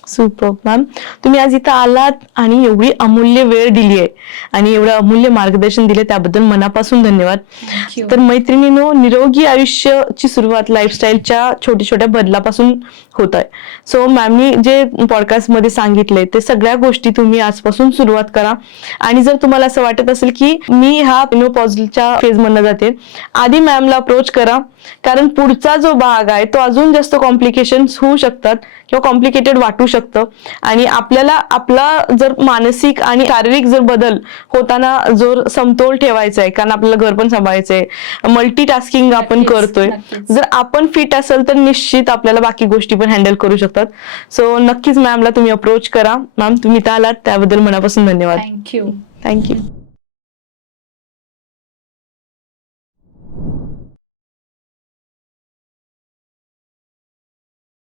सुपर मॅम, तुम्ही आज इथं आलात आणि एवढी अमूल्य वेळ दिली आहे आणि एवढं अमूल्य मार्गदर्शन दिले त्याबद्दल मनापासून धन्यवाद. थँक्यू. तर मैत्रिणींनो, निरोगी आयुष्याची सुरुवात लाईफस्टाईलच्या छोट्या छोट्या बदलापासून होत आहे. सो मॅमनी जे पॉडकास्ट मध्ये सांगितले ते सगळ्या गोष्टी तुम्ही आजपासून सुरुवात करा. आणि जर तुम्हाला असं वाटत असेल की मी हा मेनोपॉजच्या फेज मधनं जाते, आधी मॅमला अप्रोच करा, कारण पुढचा जो भाग आहे तो अजून जास्त कॉम्प्लिकेशन होऊ शकतात किंवा कॉम्प्लिकेटेड वाटू शकतं. आणि आपल्याला आपला जर मानसिक आणि शारीरिक जर बदल होताना जो समतोल ठेवायचा आहे, कारण आपल्याला घर पण सांभाळायचंय, मल्टीटास्किंग आपण नक्कीच, करतोय, नक्कीच. जर आपण फिट असेल तर निश्चित आपल्याला बाकी गोष्टी पण हँडल करू शकतात. सो नक्कीच मॅमला तुम्ही अप्रोच करा. मॅम, तुम्ही इथं आलात त्याबद्दल मनापासून धन्यवाद. थँक्यू. थँक्यू.